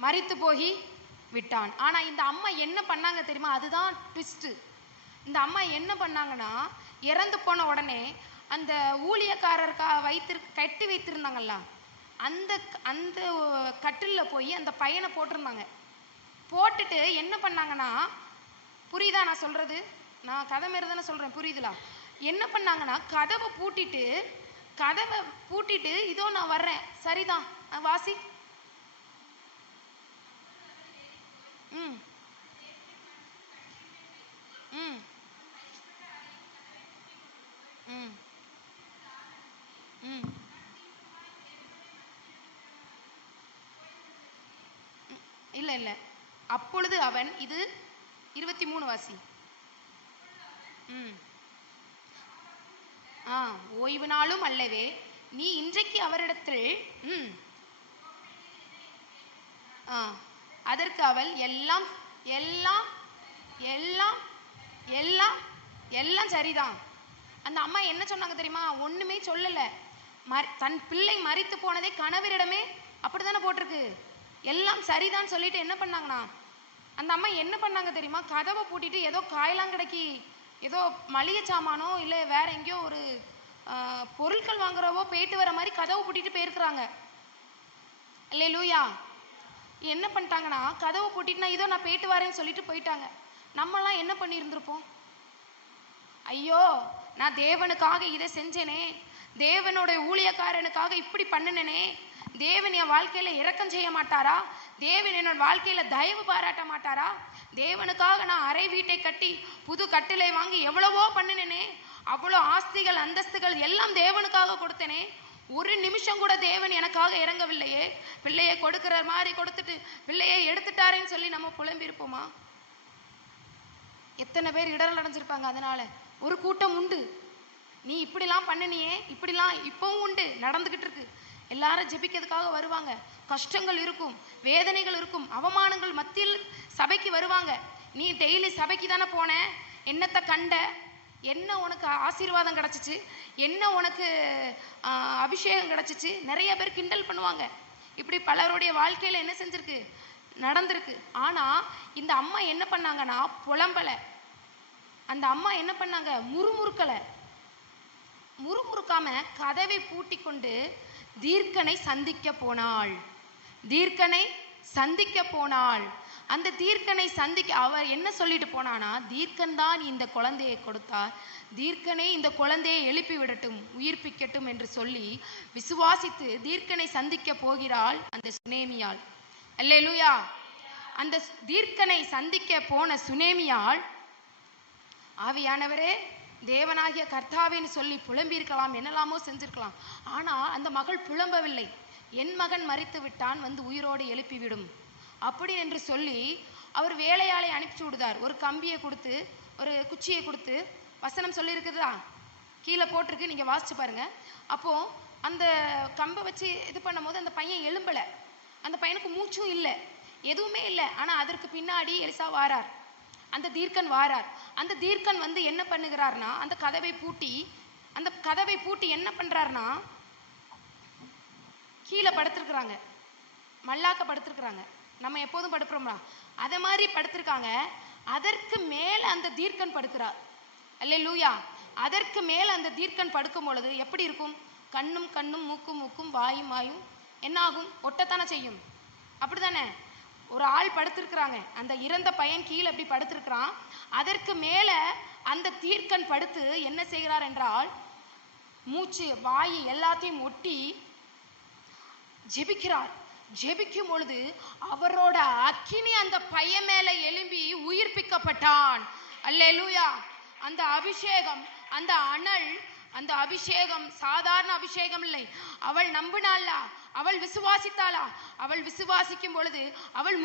மரித்து போகி விட்டான். ஆனா இந்த அம்மா என்ன பண்ணாங்க தெரியுமா, அதுதான் ட்விஸ்ட். இந்த அம்மா என்ன பண்ணாங்கன்னா, இறந்து போன உடனே அந்த ஊழியக்காரருக்கா கட்டி வைத்திருந்தாங்கல்ல, அந்த கட்டில்ல போய் அந்த பையனை போட்டிருந்தாங்க. போட்டுட்டு என்ன பண்ணாங்கன்னா, புரியுதா நான் சொல்றது, நான் கதை மாரி தானே சொல்றேன், புரியுதுலா? என்ன பண்ணாங்கன்னா, கதவை பூட்டிட்டு இதோ நான் வர்றேன், சரிதான் வாசி. ம் ம் ம் ம் இல்ல இல்ல. அப்பொழுது அவன், இது 23 வாசி. ம் ஓய்வு நாளும் அல்லவே, நீ இன்றைக்கு அவரிடத்தில். ம் அதற்கு அவள், எல்லாம் எல்லாம் எல்லாம் எல்லாம் எல்லாம் சரிதான். அந்த அம்மா என்ன சொன்னாங்க தெரியுமா? ஒண்ணுமே சொல்லல. தன் பிள்ளை மரித்து போனதை கணவரிடமே அப்படித்தானே போட்டிருக்கு. எல்லாம் சரிதான் சொல்லிட்டு என்ன பண்ணாங்கன்னா, அந்த அம்மா என்ன பண்ணாங்க தெரியுமா? கதவை பூட்டிட்டு ஏதோ காயலாங்கடைக்கு ஏதோ மளிகை சாமானோ இல்லை வேற எங்கேயோ ஒரு பொருட்கள் வாங்குறவோ போயிட்டு வர மாதிரி கதவை பூட்டிட்டு போயிருக்கிறாங்க. அல்லேலூயா. என்ன பண்ணிட்டாங்கன்னா, கதவை பூட்டிட்டு இதோ நான் போயிட்டு வரேன்னு சொல்லிட்டு போயிட்டாங்க. நம்மலாம் என்ன பண்ணியிருந்திருப்போம்? ஐயோ, நான் தேவனுக்காக இதை செஞ்சேனே, தேவனோட ஊழியக்காரனுக்காக இப்படி பண்ணினேனே, தேவன் என் வாழ்க்கையில இரக்கம் செய்ய மாட்டாரா? தேவன் என்னோட வாழ்க்கையில தயவு பாராட்ட மாட்டாரா? தேவனுக்காக நான் அறை வீட்டை கட்டி புது கட்டிலை வாங்கி எவ்வளவோ பண்ணினேனே, அவ்வளோ ஆஸ்திகள் அந்தஸ்துகள் எல்லாம் தேவனுக்காக கொடுத்தேனே, ஒரு நிமிஷம் கூட தேவன் எனக்காக இறங்கவில்லையே. பிள்ளையை கொடுக்கிற மாதிரி கொடுத்துட்டு பிள்ளையை எடுத்துட்டாரேன்னு சொல்லி நம்ம புலம்பிருப்போமா? எத்தனை பேர் இடரல் அடைஞ்சிருப்பாங்க. அதனால ஒரு கூட்டம் உண்டு, நீ இப்படிலாம் பண்ணினியே, இப்படிலாம் இப்பவும் உண்டு, நடந்துகிட்டு இருக்கு. எல்லாரும் ஜெபிக்கிறதுக்காக வருவாங்க. கஷ்டங்கள் இருக்கும், வேதனைகள் இருக்கும், அவமானங்கள் மத்தியில் சபைக்கு வருவாங்க. நீ டெய்லி சபைக்கு தானே போன, என்னத்தை கண்ட, என்ன உனக்கு ஆசீர்வாதம் கிடைச்சிச்சு, என்ன உனக்கு அபிஷேகம் கிடைச்சிச்சு, நிறைய பேர் கிண்டல் பண்ணுவாங்க. இப்படி பலருடைய வாழ்க்கையில என்ன செஞ்சிருக்கு, நடந்திருக்கு. ஆனா இந்த அம்மா என்ன பண்ணாங்கன்னா, புலம்பல. அந்த அம்மா என்ன பண்ணாங்க, முறுமுறுக்காம கதவை பூட்டி கொண்டு தீர்க்கனை சந்திக்க போனாள். தீர்க்கனை சந்திக்க போனாள். அந்த தீர்க்கனை சந்திக்க அவர் என்ன சொல்லிட்டு போனானா, தீர்க்கன் தான் இந்த குழந்தையை கொடுத்தார், தீர்க்கனை இந்த குழந்தையை எழுப்பி விடட்டும், உயிர்ப்பிக்கட்டும் என்று சொல்லி விசுவாசித்து தீர்க்கனை சந்திக்க போகிறாள் அந்த சுனேமியாள். அல்லேலூயா. அந்த தீர்க்கனை சந்திக்க போன சுனேமியாள், ஆவியானவரே தேவனாகிய கர்த்தாவின்னு சொல்லி புலம்பியிருக்கலாம், என்னெல்லாமோ செஞ்சிருக்கலாம். ஆனா அந்த மகள் புலம்பவில்லை. என் மகன் மரித்து விட்டான், வந்து உயிரோடு எழுப்பிவிடும் அப்படி என்று சொல்லி அவர் வேலையாளை அனுப்பிச்சு விடுதார். ஒரு கம்பியை கொடுத்து, ஒரு குச்சியை கொடுத்து, வசனம் சொல்லி இருக்குதா, கீழே போட்டிருக்கு, நீங்க வாசிச்சு பாருங்க. அப்போ அந்த கம்பை வச்சு இது பண்ணும் போது அந்த பையன் எழும்பல, அந்த பையனுக்கு மூச்சும் இல்லை, எதுவுமே இல்லை. ஆனா அதற்கு பின்னாடி எலிசா வாரார், அந்த தீர்க்கன் வாரார். அந்த தீர்க்கன் வந்து என்ன பண்ணுகிறார்னா, அந்த கதவை பூட்டி என்ன பண்றாருனா, கீழே படுத்திருக்கிறாங்க, மல்லாக்க படுத்திருக்கிறாங்க, நம்ம எப்போதும் படுக்கிறோம்னா அதை மாதிரி படுத்திருக்காங்க. அதற்கு மேல அந்த தீர்க்கன் படுக்கிறார். அல்லேலூயா. அதற்கு மேல அந்த தீர்க்கன் படுக்கும் பொழுது எப்படி இருக்கும், கண்ணும் கண்ணும், மூக்கும் மூக்கும், வாயும் வாயும் என்ன ஆகும், ஒட்டத்தானே செய்யும். அப்படித்தானே? ஒரு ஆள் படுத்திருக்கிறாங்க, அந்த இறந்த பையன் கீழே எப்படி படுத்திருக்கிறான், அதற்கு மேல அந்த தீர்க்கன் படுத்து என்ன செய்கிறார் என்றால், மூச்சு வாய் எல்லாத்தையும் ஒட்டி ஜெபிக்கிறார். ஜெபிக்கும் பொழுது அவரோட அக்கினி அந்த பையன் மேல எழும்பி உயிர்ப்பிக்கப்பட்டான். அல்லேலூயா. அந்த அபிஷேகம், அந்த அனல், அந்த அபிஷேகம் சாதாரண அபிஷேகம் இல்லை. அவள் நம்பினாளா, அவள் விசுவாசித்தாளா? அவள் விசுவாசிக்கும் பொழுது அவள்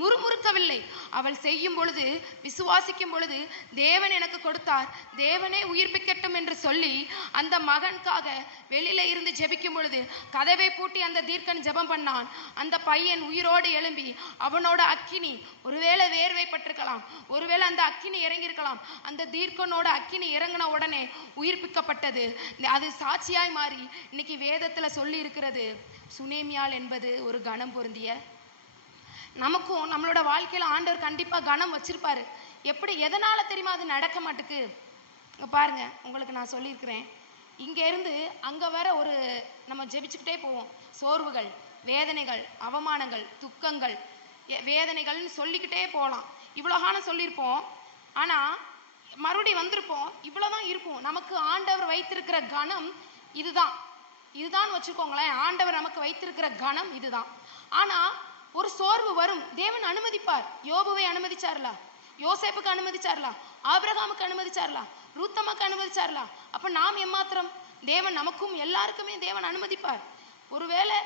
முறுமுறுக்கவில்லை. அவள் செய்யும் பொழுது, விசுவாசிக்கும் பொழுது, தேவன் எனக்கு கொடுத்தார், தேவனே உயிர்ப்பிக்கட்டும் என்று சொல்லி அந்த மகனுக்காக வெளியில இருந்து ஜெபிக்கும் பொழுது கதவை பூட்டி அந்த தீர்க்கன் ஜெபம் பண்ணான். அந்த பையன் உயிரோடு எழும்பி, அவனோட அக்கினி, ஒருவேளை வேர்வை பட்டிருக்கலாம், ஒருவேளை அந்த அக்கினி இறங்கியிருக்கலாம், அந்த தீர்க்கனோட அக்கினி இறங்கின உடனே உயிர்ப்பிக்கப்பட்டது. அது சாட்சியாய் மாறி இன்னைக்கு வேதத்துல சொல்லி இருக்கிறது. சுனேமியாள் என்பது ஒரு கணம் பொருந்திய, நமக்கும் நம்மளோட வாழ்க்கையில ஆண்டவர் கண்டிப்பா கணம் வச்சிருப்பாரு. எப்படி, எதனால தெரியுமா அது நடக்க மாட்டுக்கு? பாருங்க, உங்களுக்கு நான் சொல்லியிருக்கிறேன், இங்க இருந்து அங்க வர ஒரு நம்ம ஜெபிச்சுக்கிட்டே போவோம். சோர்வுகள், வேதனைகள், அவமானங்கள், துக்கங்கள், வேதனைகள்னு சொல்லிக்கிட்டே போகலாம். இவ்வளோ காலம் சொல்லியிருப்போம், ஆனா மறுபடி வந்திருப்போம், இவ்வளவுதான் இருக்கும். நமக்கு ஆண்டவர் வைத்திருக்கிற கணம் இதுதான். இதுதான் வச்சுக்கோங்களேன். ஆண்டவர் நமக்கு வைத்திருக்கிற கணம் இதுதான். ஆனா ஒரு சோர்வு வரும், தேவன் அனுமதிப்பார். யோபுவை அனுமதிச்சார்லா, யோசேப்புக்கு அனுமதிச்சார்லா, ஆபிரகாமுக்கு அனுமதிச்சார்லா, ரூத்தம்மாக்கு அனுமதிச்சார்லா. அப்ப நாம் எம்மாத்திரம்? தேவன் நமக்கும் எல்லாருக்குமே தேவன் அனுமதிப்பார். ஒருவேளை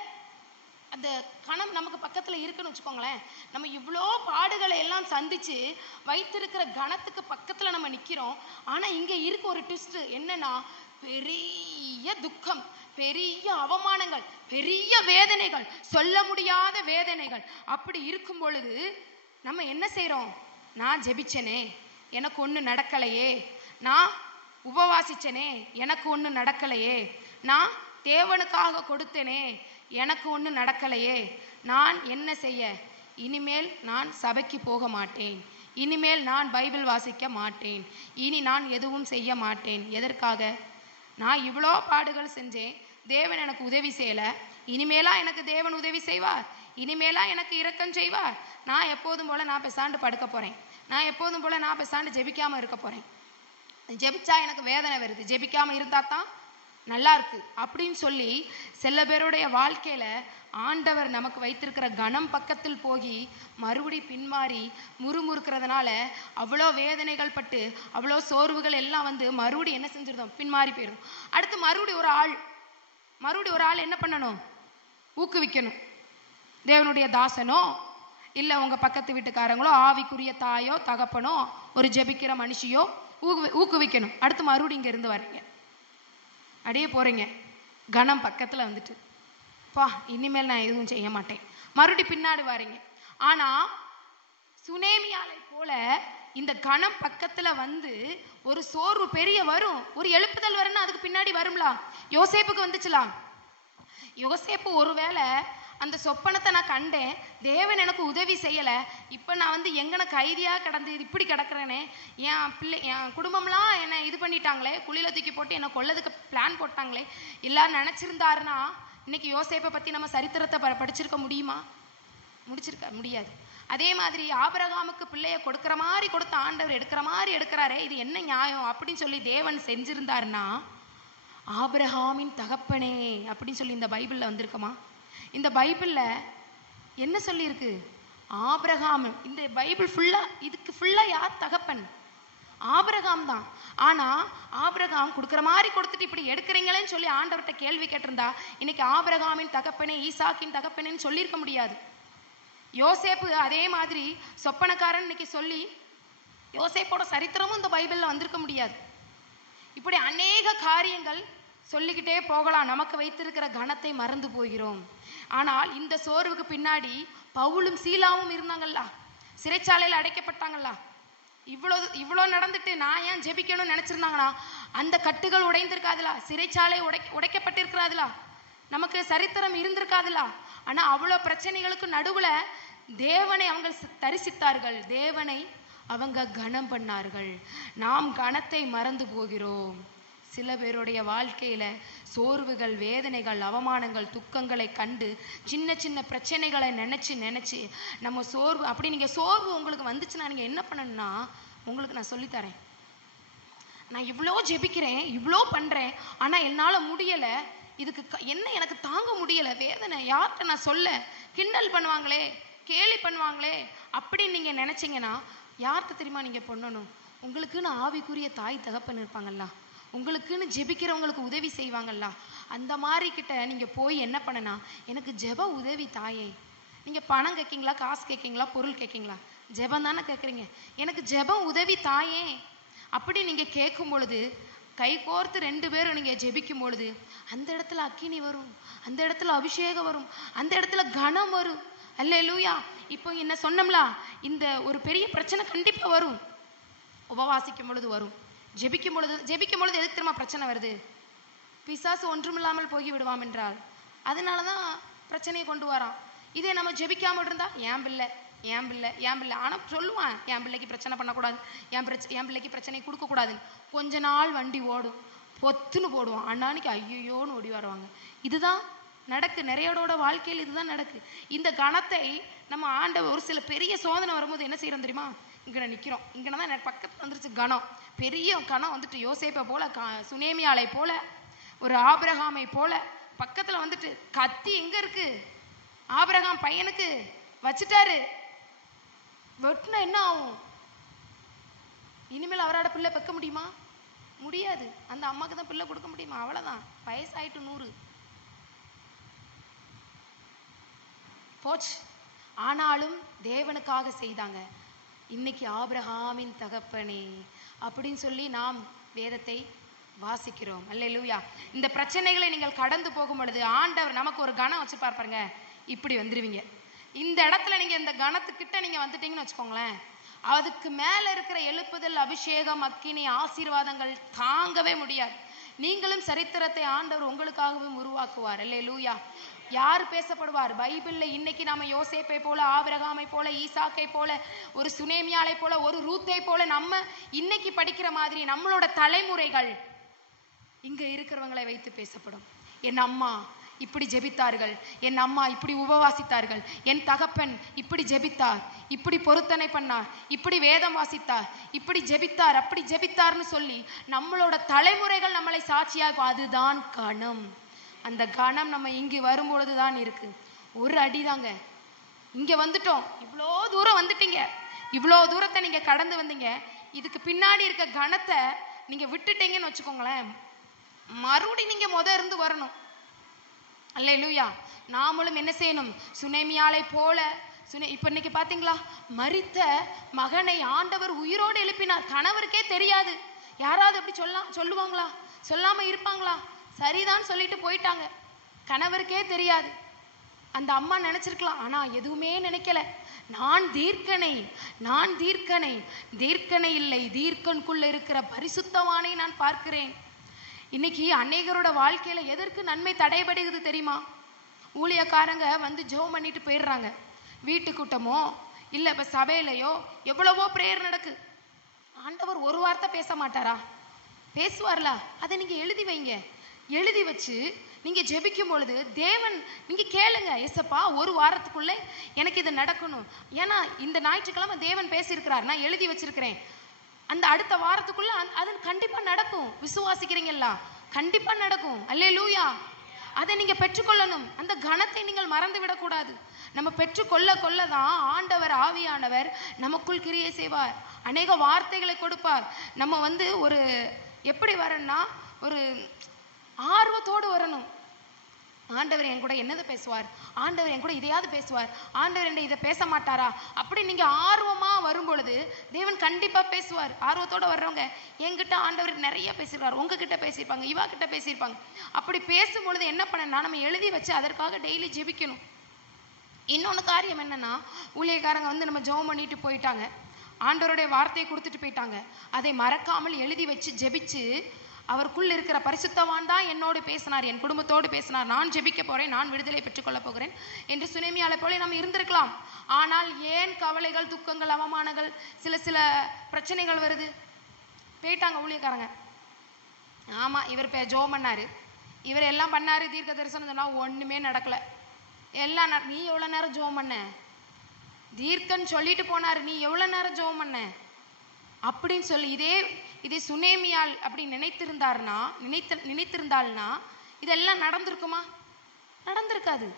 அந்த கணம் நமக்கு பக்கத்துல இருக்குன்னு வச்சுக்கோங்களேன், நம்ம இவ்வளோ பாடுகளை எல்லாம் சந்திச்சு வைத்திருக்கிற கணத்துக்கு பக்கத்துல நம்ம நிக்கிறோம். ஆனா இங்க இருக்க ஒரு ட்விஸ்ட் என்னன்னா, பெரிய துக்கம், பெரிய அவமானங்கள், பெரிய வேதனைகள், சொல்ல முடியாத வேதனைகள். அப்படி இருக்கும் பொழுது நம்ம என்ன செய்யறோம்? நான் ஜெபிச்சனே, எனக்கு ஒண்ணு நடக்கலையே. நான் உபவாசிச்சனே, எனக்கு ஒண்ணு நடக்கலையே. நான் தேவனுக்காக கொடுத்தனே, எனக்கு ஒண்ணு நடக்கலையே. நான் என்ன செய்ய? இனிமேல் நான் சபைக்கு போக மாட்டேன், இனிமேல் நான் பைபிள் வாசிக்க மாட்டேன், இனி நான் எதுவும் செய்ய மாட்டேன். எதற்காக? நான் இவ்வளோ பாடுகள் செஞ்சேன், தேவன் எனக்கு உதவி செய்யல. இனிமேலா எனக்கு தேவன் உதவி செய்வார்? இனிமேலா எனக்கு இரக்கம் செய்வார்? நான் எப்போதும் போல நான் பெசாண்டு படுக்க போறேன், நான் எப்போதும் போல நான் பெசாண்டு ஜெபிக்காம இருக்க போறேன். ஜெபிச்சா எனக்கு வேதனை வருது, ஜெபிக்காம இருந்தா தான் நல்லா இருக்கு அப்படின்னு சொல்லி சில பேருடைய வாழ்க்கையில ஆண்டவர் நமக்கு வைத்திருக்கிற கணம் பக்கத்தில் போகி மறுபடி பின்மாறி முறுமுறுக்கிறதுனால அவ்வளோ வேதனைகள் பட்டு அவ்வளோ சோர்வுகள் எல்லாம் வந்து மறுபடி என்ன செஞ்சிருந்தோம்? பின்மாறி போயிடும். அடுத்து மறுபடி ஒரு ஆள் என்ன பண்ணணும்? ஊக்குவிக்கணும். தேவனுடைய தாசனோ இல்லை உங்க பக்கத்து வீட்டுக்காரங்களோ, ஆவிக்குரிய தாயோ தகப்பனோ, ஒரு ஜெபிக்கிற மனுஷியோ ஊக்குவிக்கணும். அடுத்து மறுபடி இங்க இருந்து வரீங்க, அப்படியே போறீங்க, கணம் பக்கத்துல வந்துட்டு பா இனிமேல் நான் எதுவும் செய்ய மாட்டேன், மறுபடி பின்னாடி வரீங்க. ஆனா சுனேமியாலை போல இந்த கணம் பக்கத்துல வந்து ஒரு சோர்வு பெரிய வரும், ஒரு எழுப்புதல் வரும்னா அதுக்கு பின்னாடி வரும்லா. யோசேப்புக்கு வந்துச்சுலாம். யோசேப்பு ஒருவேளை அந்த சொப்பனத்தை நான் கண்டேன், தேவன் எனக்கு உதவி செய்யலை, இப்போ நான் வந்து எங்கன கைதியாக கிடந்து இப்படி கிடக்கிறேனே, என் குடும்பம்லாம் என்னை இது பண்ணிட்டாங்களே, குழியில தூக்கி போட்டு என்னை கொல்லதுக்கு பிளான் போட்டாங்களே, எல்லாரும் நினச்சிருந்தாருன்னா இன்னைக்கு யோசேப்பை பற்றி நம்ம சரித்திரத்தை படிச்சிருக்க முடியுமா? முடியாது. அதே மாதிரி ஆபிரகாமுக்கு பிள்ளைய கொடுக்குற மாதிரி கொடுத்த ஆண்டவர் எடுக்கிற மாதிரி எடுக்கிறாரே, இது என்ன நியாயம் அப்படின்னு சொல்லி தேவன் செஞ்சிருந்தாருன்னா, ஆபிரகாமின் தகப்பனே அப்படின்னு சொல்லி இந்த பைபிளில் வந்திருக்குமா? இந்த பைபிள்ல என்ன சொல்லியிருக்கு? ஆபிரகாம். இந்த பைபிள் ஃபுல்லா, இதுக்கு ஃபுல்லா யார் தகப்பன்? ஆபிரகாம் தான். ஆனா ஆபிரகாம் கொடுக்குற மாதிரி கொடுத்துட்டு இப்படி எடுக்கிறீங்களேன்னு சொல்லி ஆண்டவர்கிட்ட கேள்வி கேட்டிருந்தா இன்னைக்கு ஆபிரகாமின் தகப்பனே, ஈசாக்கின் தகப்பனேன்னு சொல்லியிருக்க முடியாது. யோசேப்பு அதே மாதிரி சொப்பனக்காரன் இன்னைக்கு சொல்லி யோசேப்போட சரித்திரமும் இந்த பைபிள்ல வந்திருக்க முடியாது. இப்படி அநேக காரியங்கள் சொல்லிக்கிட்டே போகலாம். நமக்கு வைத்திருக்கிற கணத்தை மறந்து போகிறோம். ஆனால் இந்த சோர்வுக்கு பின்னாடி பவுலும் சீலாவும் இருந்தாங்கல்ல, சிறைச்சாலையில் அடைக்கப்பட்டாங்கல்ல. இவ்வளோ நடந்துட்டு நான் ஏன் ஜெபிக்கணும்னு நினைச்சிருந்தாங்கன்னா அந்த கட்டுகள் உடைந்திருக்காதுலா, சிறைச்சாலை உடைக்கப்பட்டிருக்கிறாதுலா, நமக்கு சரித்திரம் இருந்திருக்காதுலா. ஆனா அவ்வளோ பிரச்சனைகளுக்கு நடுவுல தேவனை அவங்க தரிசித்தார்கள், தேவனை அவங்க கனம் பண்ணார்கள். நாம் கணத்தை மறந்து போகிறோம். சில பேருடைய வாழ்க்கையில சோர்வுகள், வேதனைகள், அவமானங்கள், துக்கங்களை கண்டு சின்ன சின்ன பிரச்சனைகளை நினைச்சு நம்ம சோர்வு. அப்படி நீங்க சோர்வு உங்களுக்கு வந்துச்சுன்னா நீங்க என்ன பண்ணணும்னா, உங்களுக்கு நான் சொல்லித்தரேன். நான் இவ்வளோ ஜெபிக்கிறேன், இவ்வளோ பண்றேன், ஆனா என்னால முடியல, இதுக்கு என்ன எனக்கு தாங்க முடியல, வேதனை யார்கிட்ட நான் சொல்ல, கிண்டல் பண்ணுவாங்களே, கேலி பண்ணுவாங்களே அப்படின்னு நீங்க நினைச்சீங்கன்னா யார்கிட்ட தெரியுமா நீங்க பண்ணணும்? உங்களுக்குன்னு ஆவிக்குரிய தாய் தகப்பன் இருப்பாங்கல்ல, உங்களுக்குன்னு ஜெபிக்கிறவங்களுக்கு உதவி செய்வாங்கல்ல, அந்த மாதிரி கிட்ட நீங்க போய் என்ன பண்ணனா, எனக்கு ஜெப உதவி தாயே. நீங்க பணம் கேட்கீங்களா, காசு கேட்கீங்களா, பொருள் கேட்கீங்களா? ஜெபம் தானே கேட்குறீங்க. எனக்கு ஜெப உதவி தாயே அப்படி நீங்க கேட்கும் பொழுது, கை கோர்த்து 2 பேரும் நீங்க ஜெபிக்கும் பொழுது அந்த இடத்துல அக்கினி வரும், அந்த இடத்துல அபிஷேகம் வரும், அந்த இடத்துல கனம் வரும். அல்லேலூயா. இப்போ என்ன சொன்னோம்ல, இந்த ஒரு பெரிய பிரச்சனை கண்டிப்பா வரும். உபவாசிக்கும் பொழுது வரும், ஜெபிக்கும் பொழுது எதுக்கு தெரியுமா பிரச்சனை வருது? பிசாசு ஒன்றுமில்லாமல் போகி விடுவான் என்றால் அதனாலதான் பிரச்சனையை கொண்டு வரான். இதே நம்ம ஜெபிக்காம இருந்தா ஏன் பிள்ளை ஆனா சொல்லுவான், என் பிள்ளைக்கு பிரச்சனை பண்ணக்கூடாது, என் பிள்ளைக்கு பிரச்சனை கொடுக்க கூடாதுன்னு. கொஞ்ச நாள் வண்டி ஓடும், பொத்துன்னு போடுவான், அண்ணானிக்கு ஐயோன்னு ஓடி வருவாங்க. இதுதான் நடக்கு, நிறையோட வாழ்க்கையில் இதுதான் நடக்கு. இந்த கணத்தை நம்ம ஆண்டவர் ஒரு சில பெரிய சோதனை வரும்போது என்ன செய்யறோம் தெரியுமா? இங்கே நிற்கிறோம், இங்கே தான் எனக்கு பக்கத்தில் வந்துருச்சு கணம், பெரிய கணம் வந்துட்டு யோசேப்பை போல, சுனேமியாலை போல, ஒரு ஆபிரகாமை போல பக்கத்துல வந்துட்டு கத்தி எங்க இருக்கு, ஆபிரகாம் பையனுக்கு வச்சுட்டாரு, வெட்டினா என்ன ஆகும்? இனிமேல் அவரோட பிள்ளை வைக்க முடியுமா? முடியாது. அந்த அம்மாக்கு தான் பிள்ளை கொடுக்க முடியுமா? அவ்வளவுதான், வயசாயிட்டு 100 போச்சு. ஆனாலும் தேவனுக்காக செய்தாங்க. இன்னைக்கு ஆபிரகாமின் தகப்பனே அப்படின்னு சொல்லி நாம் வேதத்தை வாசிக்கிறோம். அல்லேலூயா. இந்த பிரச்சனைகளை நீங்கள் கடந்து போகும் பொழுது ஆண்டவர் நமக்கு ஒரு கணம் வச்சு பாருங்க, இப்படி வந்துருவீங்க. இந்த இடத்துல நீங்க இந்த கணத்துக்கிட்ட நீங்க வந்துட்டீங்கன்னு வச்சுக்கோங்களேன், அதுக்கு மேல இருக்கிற எழுப்புதல், அபிஷேகம், அக்கினி, ஆசீர்வாதங்கள் தாங்கவே முடியாது. நீங்களும் சரித்திரத்தை ஆண்டவர் உங்களுக்காகவும் உருவாக்குவார். அல்லேலூயா. யார் பேசப்படுவார்? பைபிள்ல இன்னைக்கு நாம யோசேப்பை போல, ஆபிரகாமை போல, ஈசாக்கை போல, ஒரு சுனேமியாலை போல, ஒரு ரூத்தை போல நம்ம இன்னைக்கு படிக்கிற மாதிரி நம்மளோட தலைமுறைகள் இங்க இருக்கிறவங்களை வைத்து பேசப்படும். என் அம்மா இப்படி ஜெபித்தார்கள், என் அம்மா இப்படி உபவாசித்தார்கள், என் தகப்பன் இப்படி ஜெபித்தார், இப்படி பொருத்தனை பண்ணார், இப்படி வேதம் வாசித்தார், இப்படி ஜெபித்தார், அப்படி ஜெபித்தார்னு சொல்லி நம்மளோட தலைமுறைகள் நம்மளை சாட்சியாக. அதுதான் கணம். அந்த கணம் நம்ம இங்கு வரும்பொழுதுதான் இருக்கு. ஒரு அடிதாங்க, இங்க வந்துட்டோம், இவ்வளோ தூரம் வந்துட்டீங்க, இவ்வளோ தூரத்தை நீங்க கடந்து வந்தீங்க. இதுக்கு பின்னாடி இருக்க கணத்தை நீங்க விட்டுட்டீங்கன்னு வச்சுக்கோங்களேன், மறுபடியும் நீங்க இருந்து வரணும். அல்லேலூயா. நாமளும் என்ன செய்யணும்? சுனேமியாலை போல இப்ப இன்னைக்கு பாத்தீங்களா, மரித்த மகனை ஆண்டவர் உயிரோடு எழுப்பினார். கணவருக்கே தெரியாது. யாராவது அப்படி சொல்லுவாங்களா? சொல்லாம இருப்பாங்களா? சரிதான் சொல்லிட்டு போயிட்டாங்க. கணவருக்கே தெரியாது. அந்த அம்மா நினைச்சிருக்கலாம், ஆனா எதுவுமே நினைக்கல. நான் தீர்க்கனை, நான் தீர்க்கனை, தீர்க்கனை இல்லை, தீர்க்கனுக்குள்ள இருக்கிற பரிசுத்தவானை நான் பார்க்கிறேன். இன்னைக்கு அநேகரோட வாழ்க்கையில எதற்கு நன்மை தடைபடுகிறது தெரியுமா? ஊழியக்காரங்க வந்து ஜெபம் பண்ணிட்டு போயிடுறாங்க. வீட்டு கூட்டமோ இல்ல இப்ப சபையிலையோ எவ்வளவோ பிரேயர் நடக்கு. ஆண்டவர் ஒரு வார்த்தை பேச மாட்டாரா? பேசுவார்ல. அதை நீங்க எழுதி வைங்க. எழுதி வச்சு நீங்க ஜெபிக்கும் பொழுது தேவன் நீங்க கேளுங்க, ஏசப்பா ஒரு வாரத்துக்குள்ள எனக்கு இது நடக்கணும், ஏன்னா இந்த ஞாயிற்றுக்கிழமை தேவன் பேசியிருக்கிறார், நான் எழுதி வச்சிருக்கிறேன், அந்த அடுத்த வாரத்துக்குள்ள அது கண்டிப்பா நடக்கும். விசுவாசிக்கிறீங்களா? கண்டிப்பா நடக்கும். அல்லேலூயா. அதை நீங்க பெற்றுக்கொள்ளணும். அந்த கணத்தை நீங்கள் மறந்து விடக்கூடாது. நம்ம பெற்றுக்கொள்ள கொள்ளதான் ஆண்டவர் ஆவியானவர் நமக்குள் கிரியை செய்வார், அநேக வார்த்தைகளை கொடுப்பார். நம்ம ஒரு எப்படி வரணும்னா ஒரு ஆர்வத்தோடு வரணும். ஆண்டவர் என் கூட என்னது பேசுவார், ஆண்டவர் என் கூட இதையாவது பேசுவார், ஆண்டவர் என்ன இதை பேச மாட்டாரா, அப்படி நீங்க ஆர்வமா வரும் பொழுது தேவன் கண்டிப்பா பேசுவார். ஆர்வத்தோட வர்றவங்க என்கிட்ட ஆண்டவர் நிறைய பேசியிருக்காரு, உங்ககிட்ட பேசியிருப்பாங்க, இவா கிட்ட பேசியிருப்பாங்க. அப்படி பேசும் பொழுது என்ன பண்ணனா, நம்ம எழுதி வச்சு அதற்காக டெய்லி ஜெபிக்கணும். இன்னொன்று காரியம் என்னன்னா, ஊழியக்காரங்க நம்ம ஜெபம் பண்ணிட்டு போயிட்டாங்க, ஆண்டவருடைய வார்த்தையை கொடுத்துட்டு போயிட்டாங்க, அதை மறக்காமல் எழுதி வச்சு ஜெபிச்சு அவருக்குள் இருக்கிற பரிசுத்தவான் தான் என்னோடு பேசினார், என் குடும்பத்தோடு பேசினார், நான் ஜெபிக்க போறேன், நான் விடுதலை பெற்றுக்கொள்ள போகிறேன் என்று சுனேமியாலை போல நம்ம இருந்திருக்கலாம். ஆனால் ஏன் கவலைகள், துக்கங்கள், அவமானங்கள், சில பிரச்சனைகள் வருது? போயிட்டாங்க ஊழியக்காரங்க. ஆமா, இவர் ஜெபம் பண்ணாரு, இவர் எல்லாம் பண்ணாரு, தீர்க்க தரிசனம் சொன்னா ஒண்ணுமே நடக்கல. எல்லாம் நீ எவ்வளவு நேரம் ஜெபம் பண்ண? தீர்க்கன்னு சொல்லிட்டு போனாரு, நீ எவ்வளவு நேரம் ஜெபம் பண்ண அப்படின்னு சொல்லி இதே சுனேமியால் அப்படி நினைத்திருந்தாள்னா இதெல்லாம் நடந்திருக்குமா? நடந்திருக்காது.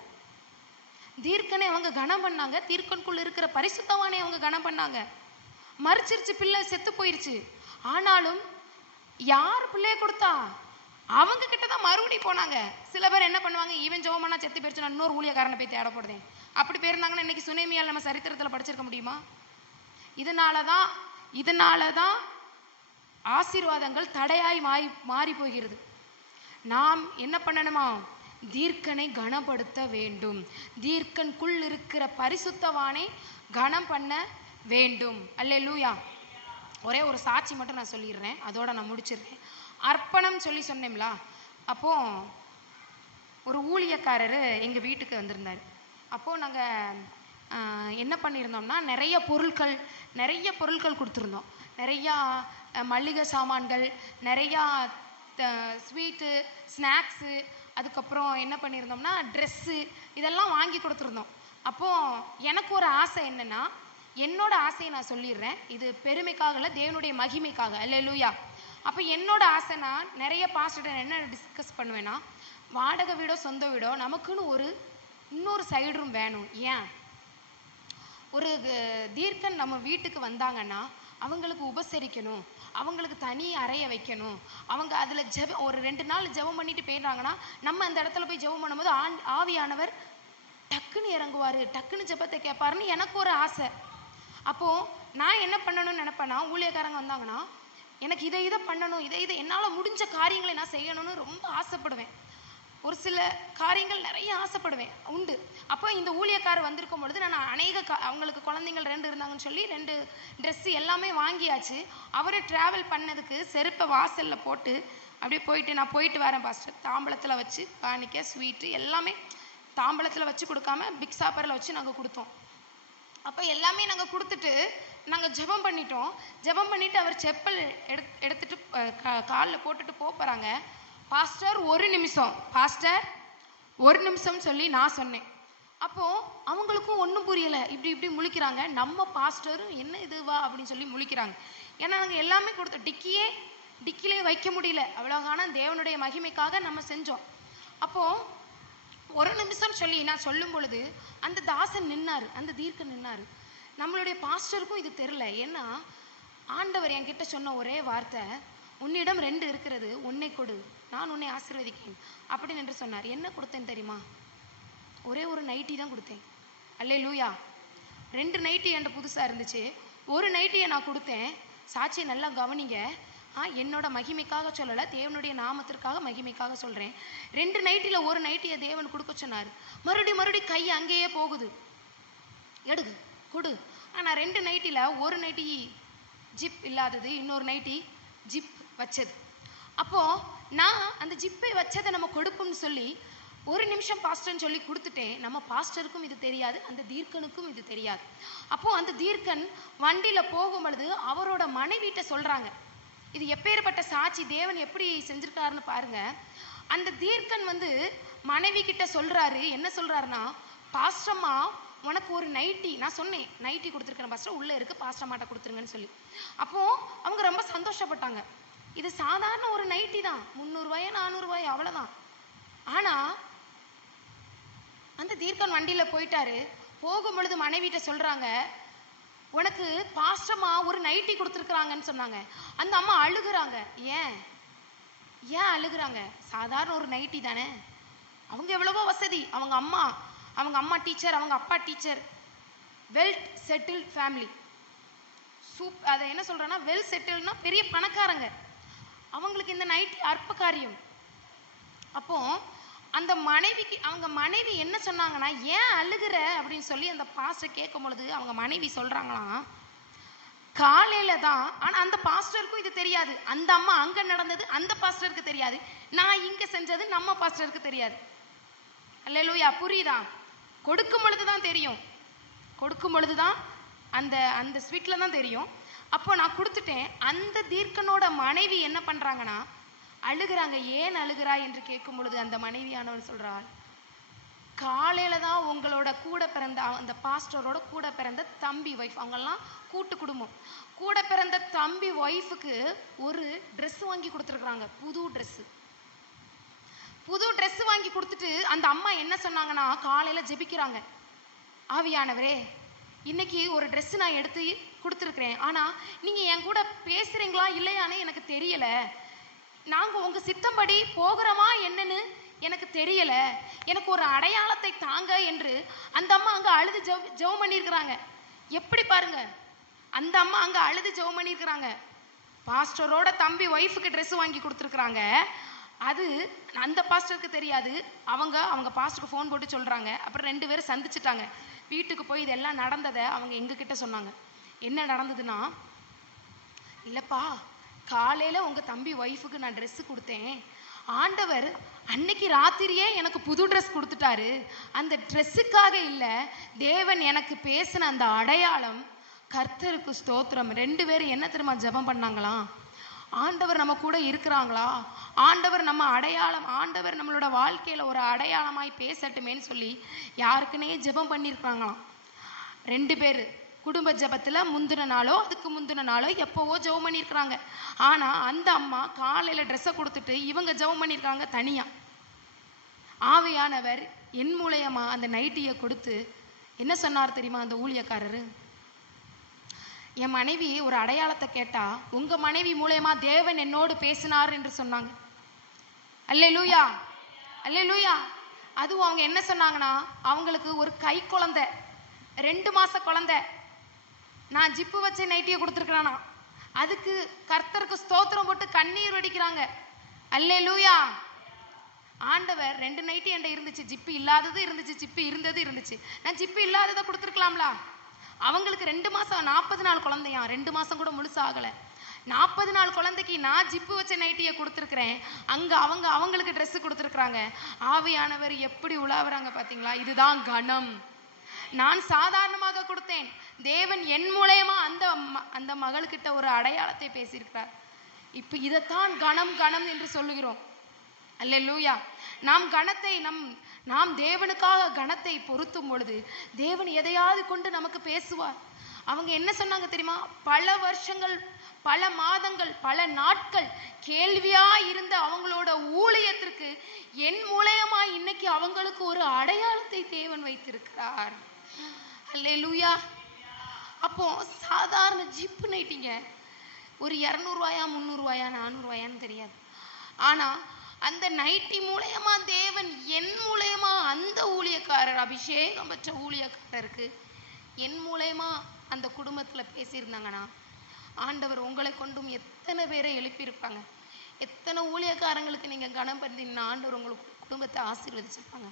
தீர்க்கனை அவங்க கனம் பண்ணாங்க, தீர்க்கனுக்குள்ள இருக்கிற பரிசுத்தவானை அவங்க கனம் பண்ணாங்க. மறிச்சிருச்சு, பிள்ளை செத்து போயிருச்சு, ஆனாலும் யார் பிள்ளைய கொடுத்தா? அவங்க கிட்டதான் மறுபடி போனாங்க. சில பேர் என்ன பண்ணுவாங்க, ஈவன் ஜெபம் செத்து போயிருச்சு, நான் இன்னொரு ஊழியக்காரனை போய் தேட போடுறேன், அப்படி போயிருந்தாங்கன்னா இன்னைக்கு சுனேமியால் நம்ம சரித்திரத்துல படிச்சிருக்க முடியுமா? இதனாலதான் ஆசீர்வாதங்கள் தடையாய் மாறி போகிறது. நாம் என்ன பண்ணணுமா? தீர்க்கனை கனப்படுத்த வேண்டும். தீர்க்கனுக்குள் இருக்கிற பரிசுத்தவானை கனம் பண்ண வேண்டும். அல்லேலூயா. ஒரே ஒரு சாட்சி மட்டும் நான் சொல்லிடுறேன், அதோட நான் முடிச்சிடுறேன். அர்ப்பணம் சொல்லி சொன்னேங்களா, அப்போ ஒரு ஊழியக்காரர் எங்க வீட்டுக்கு வந்திருந்தார். அப்போ நாங்க என்ன பண்ணியிருந்தோம்னா, நிறைய பொருட்கள் கொடுத்துருந்தோம். நிறையா மளிகை சாமான்கள், நிறையா ஸ்வீட்டு, ஸ்நாக்ஸு, அதுக்கப்புறம் என்ன பண்ணியிருந்தோம்னா ட்ரெஸ்ஸு, இதெல்லாம் வாங்கி கொடுத்துருந்தோம். அப்போது எனக்கு ஒரு ஆசை என்னென்னா, என்னோட ஆசையை நான் சொல்லிடுறேன், இது பெருமைக்காக இல்லை, தேவனுடைய மகிமைக்காக. அல்லேலூயா. அப்போ என்னோட ஆசை, நான் நிறைய பாஸ்டர்கிட்ட என்ன டிஸ்கஸ் பண்ணுவேன்னா, வாடகை வீடோ சொந்த வீடோ நமக்குன்னு ஒரு இன்னொரு சைடு ரூம் வேணும். ஏன்? ஒரு தீர்க்கன் நம்ம வீட்டுக்கு வந்தாங்கன்னா அவங்களுக்கு உபசரிக்கணும், அவங்களுக்கு தனி அறைய வைக்கணும். அவங்க அதில் ஒரு 2 நாள் ஜெபம் பண்ணிட்டு போயிடுறாங்கன்னா நம்ம அந்த இடத்துல போய் ஜெபம் பண்ணும்போது ஆவியானவர் டக்குன்னு இறங்குவார், டக்குன்னு ஜெபத்தை கேட்பாருன்னு எனக்கு ஒரு ஆசை. அப்போது நான் என்ன பண்ணணும்னு நினைப்பேன்னா, ஊழியக்காரங்க வந்தாங்கன்னா எனக்கு இதை பண்ணணும், இதை என்னால் முடிஞ்ச காரியங்களை நான் செய்யணும்னு ரொம்ப ஆசைப்படுவேன். ஒரு சில காரியங்கள் நிறைய ஆசைப்படுவேன் உண்டு. அப்போ இந்த ஊழியக்காரர் வந்திருக்கும் பொழுது நான் அவங்களுக்கு குழந்தைங்கள் 2 இருந்தாங்கன்னு சொல்லி 2 ட்ரெஸ்ஸு எல்லாமே வாங்கியாச்சு. அவரை ட்ராவல் பண்ணதுக்கு செருப்பை வாசலில் போட்டு அப்படியே போயிட்டு நான் போயிட்டு வரேன் பாஸ்டர். தாம்பளத்தில் வச்சு காணிக்க ஸ்வீட்டு எல்லாமே தாம்பளத்தில் வச்சு கொடுக்காம பிக் சாப்பரில் வச்சு நாங்கள் கொடுத்தோம். அப்போ எல்லாமே நாங்கள் கொடுத்துட்டு நாங்கள் ஜெபம் பண்ணிட்டோம். ஜெபம் பண்ணிவிட்டு அவர் செப்பல் எடுத்துட்டு காலில் போட்டுட்டு போகிறாங்க. பாஸ்டர் 1 நிமிஷம், பாஸ்டர் 1 நிமிஷம் சொல்லி நான் சொன்னேன். அப்போது அவங்களுக்கும் ஒன்றும் புரியலை, இப்படி முழிக்கிறாங்க. நம்ம பாஸ்டரும் என்ன இதுவா அப்படின்னு சொல்லி முழிக்கிறாங்க. ஏன்னா நாங்கள் எல்லாமே கொடுத்தோம், டிக்கிலே வைக்க முடியல. அவ்வளோகான தேவனுடைய மகிமைக்காக நம்ம செஞ்சோம். அப்போது 1 நிமிஷம் சொல்லி நான் சொல்லும் பொழுது அந்த தாசன் நின்னார், அந்த தீர்க்கன் நின்னார். நம்மளுடைய பாஸ்டருக்கும் இது தெரில. ஏன்னா ஆண்டவர் என்கிட்ட சொன்ன ஒரே வார்த்தை, உன்னிடம் 2 இருக்கிறது, உன்னை கொடு, நான் உன்னை ஆசீர்வதிக்கிறேன் அப்படின்னு என்று சொன்னார். என்ன கொடுத்தேன் தெரியுமா? ஒரே ஒரு நைட்டி தான் கொடுத்தேன். அல்லேலூயா. 2 நைட்டி என்கிட்ட புதுசாக இருந்துச்சு. ஒரு நைட்டியை நான் கொடுத்தேன். சாட்சியை நல்லா கவனிங்க. என்னோட மகிமைக்காக சொல்லலை, தேவனுடைய நாமத்திற்காக மகிமைக்காக சொல்கிறேன். 2 நைட்டியில் ஒரு நைட்டியை தேவன் கொடுக்க சொன்னார். மறுபடி கை அங்கேயே போகுது, எடுகு கொடு. ஆனால் 2 நைட்டியில் ஒரு நைட்டி ஜிப் இல்லாதது, இன்னொரு நைட்டி ஜிப் வச்சது. அப்போது நான் அந்த ஜிப்பை வச்சதை நம்ம கொடுப்போம்னு சொல்லி 1 நிமிஷம் பாஸ்டர்ன்னு சொல்லி கொடுத்துட்டேன். நம்ம பாஸ்டருக்கும் இது தெரியாது, அந்த தீர்க்கனுக்கும் இது தெரியாது. அப்போது அந்த தீர்க்கன் வண்டியில் போகும் பொழுது அவரோட மனைவிட்ட சொல்கிறாங்க. இது எப்பேற்பட்ட சாட்சி, தேவன் எப்படி செஞ்சுருக்காருன்னு பாருங்க. அந்த தீர்க்கன் மனைவி கிட்ட சொல்கிறாரு. என்ன சொல்கிறாருன்னா, பாஸ்டம்மா உனக்கு ஒரு நைட்டி, நான் சொன்னேன் நைட்டி கொடுத்துருக்கேன் பாஸ்டர், உள்ளே இருக்குது, பாஸ்டம்மாட்ட கொடுத்துருங்கன்னு சொல்லி. அப்போது அவங்க ரொம்ப சந்தோஷப்பட்டாங்க. இது சாதாரண ஒரு நைட்டி தான், 300 ரூபாயோ 400 ரூபாயோ அவ்வளோதான். ஆனால் அந்த தீர்க்கன் வண்டியில் போயிட்டாரு. போகும் பொழுது மனைவிட்ட சொல்கிறாங்க, உனக்கு பாஸ்டம்மா ஒரு நைட்டி கொடுத்துருக்குறாங்கன்னு சொன்னாங்க. அந்த அம்மா அழுகுறாங்க. ஏன் அழுகுறாங்க? சாதாரண ஒரு நைட்டி தானே. அவங்க எவ்வளவோ வசதி, அவங்க அம்மா டீச்சர், அவங்க அப்பா டீச்சர், வெல் செட்டில்ட் ஃபேமிலி. அதை என்ன சொல்கிறேன்னா, வெல் செட்டில்னா பெரிய பணக்காரங்க. அவங்களுக்கு இந்த நைட்டி அற்ப காரியம். அப்போ அந்த மனைவிக்கு, அவங்க மனைவி என்ன சொன்னாங்கன்னா, ஏன் அழுகிற அப்படின்னு சொல்லி அந்த பாஸ்டர் கேட்கும் பொழுது அவங்க மனைவி சொல்கிறாங்களாம், காலையில தான். ஆனால் அந்த பாஸ்டருக்கும் இது தெரியாது. அந்த அம்மா அங்கே நடந்தது அந்த பாஸ்டருக்கு தெரியாது, நான் இங்கே செஞ்சது நம்ம பாஸ்டருக்கு தெரியாது. அல்லேலூயா. புரியுதா? கொடுக்கும் பொழுது தான் தெரியும், கொடுக்கும் பொழுது தான் அந்த ஸ்வீட்டில் தான் தெரியும். அப்போ நான் கொடுத்துட்டேன். அந்த தீர்க்கனோட மனைவி என்ன பண்ணுறாங்கன்னா, அழுகிறாங்க. ஏன் அழுகிறா என்று கேட்கும் பொழுது அந்த மனைவியானவர் சொல்கிறாள், காலையில தான் உங்களோட கூட பிறந்த அந்த பாஸ்டரோட கூட பிறந்த தம்பி ஒய்ஃப், அவங்கெல்லாம் கூட்டு குடும்பம், கூட பிறந்த தம்பி ஒய்ஃபுக்கு ஒரு ட்ரெஸ் வாங்கி கொடுத்துருக்குறாங்க, புது ட்ரெஸ் வாங்கி கொடுத்துட்டு அந்த அம்மா என்ன சொன்னாங்கன்னா, காலையில் ஜெபிக்கிறாங்க, ஆவியானவரே இன்னைக்கு ஒரு ட்ரெஸ் நான் எடுத்து கொடுத்துருக்குறேன், ஆனால் நீங்கள் என் கூட பேசுகிறீங்களா இல்லையான்னு எனக்கு தெரியலை, நாங்கள் உங்கள் சித்தம்படி போகிறோமா என்னன்னு எனக்கு தெரியலை, எனக்கு ஒரு அடையாளத்தை தாங்க என்று அந்த அம்மா அங்கே அழுது ஜெபம் பண்ணியிருக்கிறாங்க. எப்படி பாருங்க, அந்த அம்மா அங்கே அழுது ஜெபம் பண்ணியிருக்கிறாங்க. பாஸ்டரோட தம்பி ஒய்ஃபுக்கு ட்ரெஸ் வாங்கி கொடுத்துருக்குறாங்க. அது அந்த பாஸ்டருக்கு தெரியாது. அவங்க பாஸ்டருக்கு ஃபோன் போட்டு சொல்கிறாங்க. அப்புறம் 2 பேரும் சந்திச்சுட்டாங்க. வீட்டுக்கு போய் இதெல்லாம் நடந்ததை அவங்க எங்ககிட்ட சொன்னாங்க. என்ன நடந்ததுன்னா, இல்லைப்பா காலையில் உங்கள் தம்பி ஒய்ஃபுக்கு நான் ட்ரெஸ்ஸு கொடுத்தேன், ஆண்டவர் அன்னைக்கு ராத்திரியே எனக்கு புது ட்ரெஸ் கொடுத்துட்டாரு. அந்த ட்ரெஸ்ஸுக்காக இல்லை, தேவன் எனக்கு பேசின அந்த அடையாளம், கர்த்தருக்கு ஸ்தோத்திரம். 2 பேரும் என்ன தெரியுமா ஜெபம் பண்ணாங்களாம், ஆண்டவர் நம்ம கூட இருக்கிறாங்களா, ஆண்டவர் நம்ம அடையாளம், ஆண்டவர் நம்மளோட வாழ்க்கையில் ஒரு அடையாளமாய் பேசட்டுமேன்னு சொல்லி யாருக்குன்னே ஜெபம் பண்ணியிருக்கிறாங்களாம். 2 பேர் குடும்ப ஜெபத்தில் முந்தின நாளோ அதுக்கு முந்தின நாளோ எப்போவோ ஜெபம் பண்ணியிருக்கிறாங்க. ஆனால் அந்த அம்மா காலையில் ட்ரெஸ்ஸை கொடுத்துட்டு இவங்க ஜெபம் பண்ணியிருக்காங்க தனியாக. ஆவியானவர் என் மூலயமா அந்த நைட்டியை கொடுத்து என்ன சொன்னார் தெரியுமா? அந்த ஊழியக்காரரு, என் மனைவி ஒரு அடையாளத்தை கேட்டா உங்க மனைவி மூலயமா தேவன் என்னோடு பேசினார் என்று சொன்னாங்க. அல்லேலூயா, அல்லேலூயா. அதுவும் அவங்க என்ன சொன்னாங்கன்னா, அவங்களுக்கு ஒரு கை குழந்தை, 2 மாச குழந்தை, நான் ஜிப்பு வச்சு நைட்டியை கொடுத்துருக்கிறேனா, அதுக்கு கர்த்தருக்கு ஸ்தோத்திரம் போட்டு கண்ணீர் வடிக்கிறாங்க. அல்லேலூயா. ஆண்டவர் 2 நைட்டி என்கிட்ட இருந்துச்சு, ஜிப்பு இல்லாதது இருந்துச்சு, ஜிப்பு இருந்தது இருந்துச்சு. நான் ஜிப்பு இல்லாததை கொடுத்துருக்கலாம்ல. அவங்களுக்கு 2 மாசம் 40 நாள் குழந்தையா, 2 மாசம் கூட முழுசா ஆகல. 40 நாள் குழந்தைக்கு நான் ஜிப்பு வச்ச நைட்டியை கொடுத்துருக்கிறேன். அங்க அவங்களுக்கு ட்ரெஸ் கொடுத்துருக்குறாங்க. ஆவியானவர் எப்படி உலாவுறாங்க பாத்தீங்களா? இதுதான் கணம். நான் சாதாரணமாக கொடுத்தேன். தேவன் என் மூலயமா அந்த மகள்கிட்ட ஒரு அடையாளத்தை பேசியிருக்கிறார். இப்ப இதைத்தான் கணம் கணம் என்று சொல்லுகிறோம். அல்லேலூயா. நாம் கணத்தை நாம் தேவனுக்காக கணத்தை பொருத்தும் பொழுது தேவன் எதையாவது கொண்டு நமக்கு பேசுவார். அவங்க என்ன சொன்னாங்க தெரியுமா? பல வருஷங்கள், பல மாதங்கள், பல நாட்கள் கேள்வியா இருந்த அவங்களோட ஊழியத்திற்கு என் மூலயமா இன்னைக்கு அவங்களுக்கு ஒரு அடையாளத்தை தேவன் வைத்திருக்கிறார். அல்லேலூயா. அப்போ சாதாரண ஜிப்பு நைட்டிங்க ஒரு 200 ரூபாயா, 300 ரூபாயா, 400 ரூபாயான்னு தெரியாது. ஆனா அந்த நைட்டி மூலயமா தேவன் என் மூலயமா அந்த ஊழியக்காரர், அபிஷேகம் பெற்ற ஊழியக்காரருக்கு என் மூலயமா அந்த குடும்பத்துல பேசியிருந்தாங்கன்னா, ஆண்டவர் உங்களை கொண்டும் எத்தனை பேரை எழுப்பியிருப்பாங்க. எத்தனை ஊழியக்காரங்களுக்கு நீங்க கனம் பண்ணீங்கன்னா ஆண்டவர் உங்களுக்கு குடும்பத்தை ஆசீர்வதிச்சிருப்பாங்க.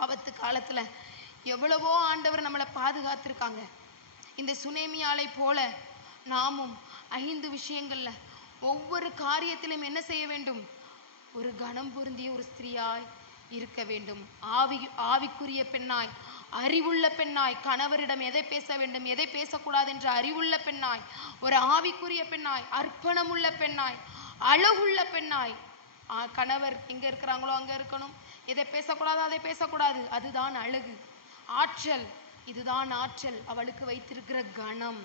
ஆபத்து காலத்துல எவ்வளவோ ஆண்டவர் நம்மளை பாதுகாத்திருக்காங்க. இந்த சுனேமியாலை போல நாமும் 5 விஷயங்கள்ல ஒவ்வொரு காரியத்திலும் என்ன செய்ய வேண்டும்? ஒரு கணம் பொருந்திய ஒரு ஸ்திரியாய் இருக்க வேண்டும். ஆவிக்குரிய பெண்ணாய், அறிவுள்ள பெண்ணாய், கணவரிடம் எதை பேச வேண்டும், எதை பேசக்கூடாது என்ற அறிவுள்ள பெண்ணாய், ஒரு ஆவிக்குரிய பெண்ணாய், அர்ப்பணமுள்ள பெண்ணாய், அழகுள்ள பெண்ணாய். கணவர் எங்க இருக்கிறாங்களோ அங்க இருக்கணும். எதை பேசக்கூடாது அதை பேசக்கூடாது. அதுதான் அழகு. ஆற்றல், இதுதான் ஆற்றல். அவளுக்கு வைத்திருக்கிற கணம்.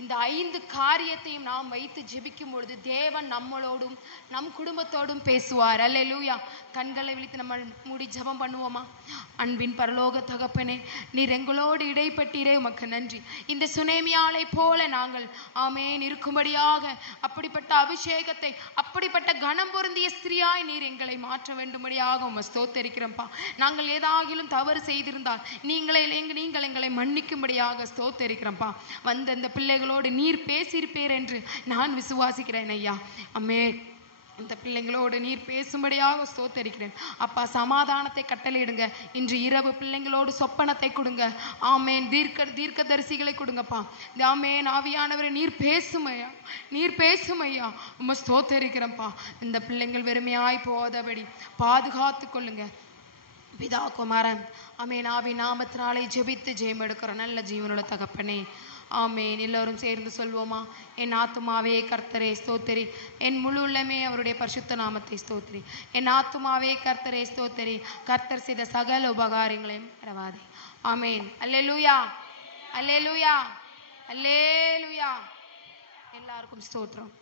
இந்த 5 காரியத்தையும் நாம் வைத்து ஜெபிக்கும் பொழுது தேவன் நம்மளோடும் நம் குடும்பத்தோடும் பேசுவார். அல்லேலூயா. கண்களை விழித்து நம்ம மூடி ஜெபம் பண்ணுவோமா? அன்பின் பரலோக தகப்பனே, நீர் எங்களோடு இடைப்பட்டீரே, உமக்கு நன்றி. இந்த சுனேமியாலை போல நாங்கள் ஆமேன் இருக்கும்படியாக அப்படிப்பட்ட அபிஷேகத்தை, அப்படிப்பட்ட கனம் பொருந்திய ஸ்திரியாய் நீர் எங்களை மாற்ற வேண்டும்படியாக உம்மை ஸ்தோத்தரிக்கிறோம்ப்பா. நாங்கள் ஏதாகிலும் தவறு செய்திருந்தால் நீங்கள் எங்களை மன்னிக்கும்படியாக ஸ்தோத்தரிக்கிறோம்ப்பா. வந்த இந்த பிள்ளைகளோடு நீர் பேசியிருப்பீர் என்று நான் விசுவாசிக்கிறேன் ஐயா. அம்மே, இந்த பிள்ளைங்களோடு நீர் பேசும்படியாக ஸ்தோத்தரிக்கிறேன் அப்பா. சமாதானத்தை கட்டளையிடுங்க. இன்று இரவு பிள்ளைங்களோடு சொப்பனத்தை கொடுங்க. ஆமேன். தீர்க்கதரிசிகளை கொடுங்கப்பா. ஆமேன். ஆவியானவரை நீர் பேசுமையா, நீர் பேசுமையா. உம்மை ஸ்தோத்தரிக்கிறேன்ப்பா. இந்த பிள்ளைங்கள் வெறுமையாய் போதபடி பாதுகாத்து கொள்ளுங்க பிதா குமாரன் ஆமேன் ஆவி நாமத்தினாலே ஜெபித்து ஜெயம் எடுக்கிற நல்ல ஜீவனோட தகப்பனே, ஆமேன். எல்லோரும் சேர்ந்து சொல்வோமா? என் ஆத்துமாவே கர்த்தரே ஸ்தோத்திரி, என் முழு உள்ளமே அவருடைய பரிசுத்த நாமத்தை ஸ்தோத்திரி. என் ஆத்துமாவே கர்த்தரே ஸ்தோத்திரி, கர்த்தர் செய்த சகல உபகாரங்களையும் மறவாதே. ஆமேன். அல்லேலூயா, அல்லேலூயா, அல்லேலூயா. எல்லாருக்கும் ஸ்தோத்திரம்.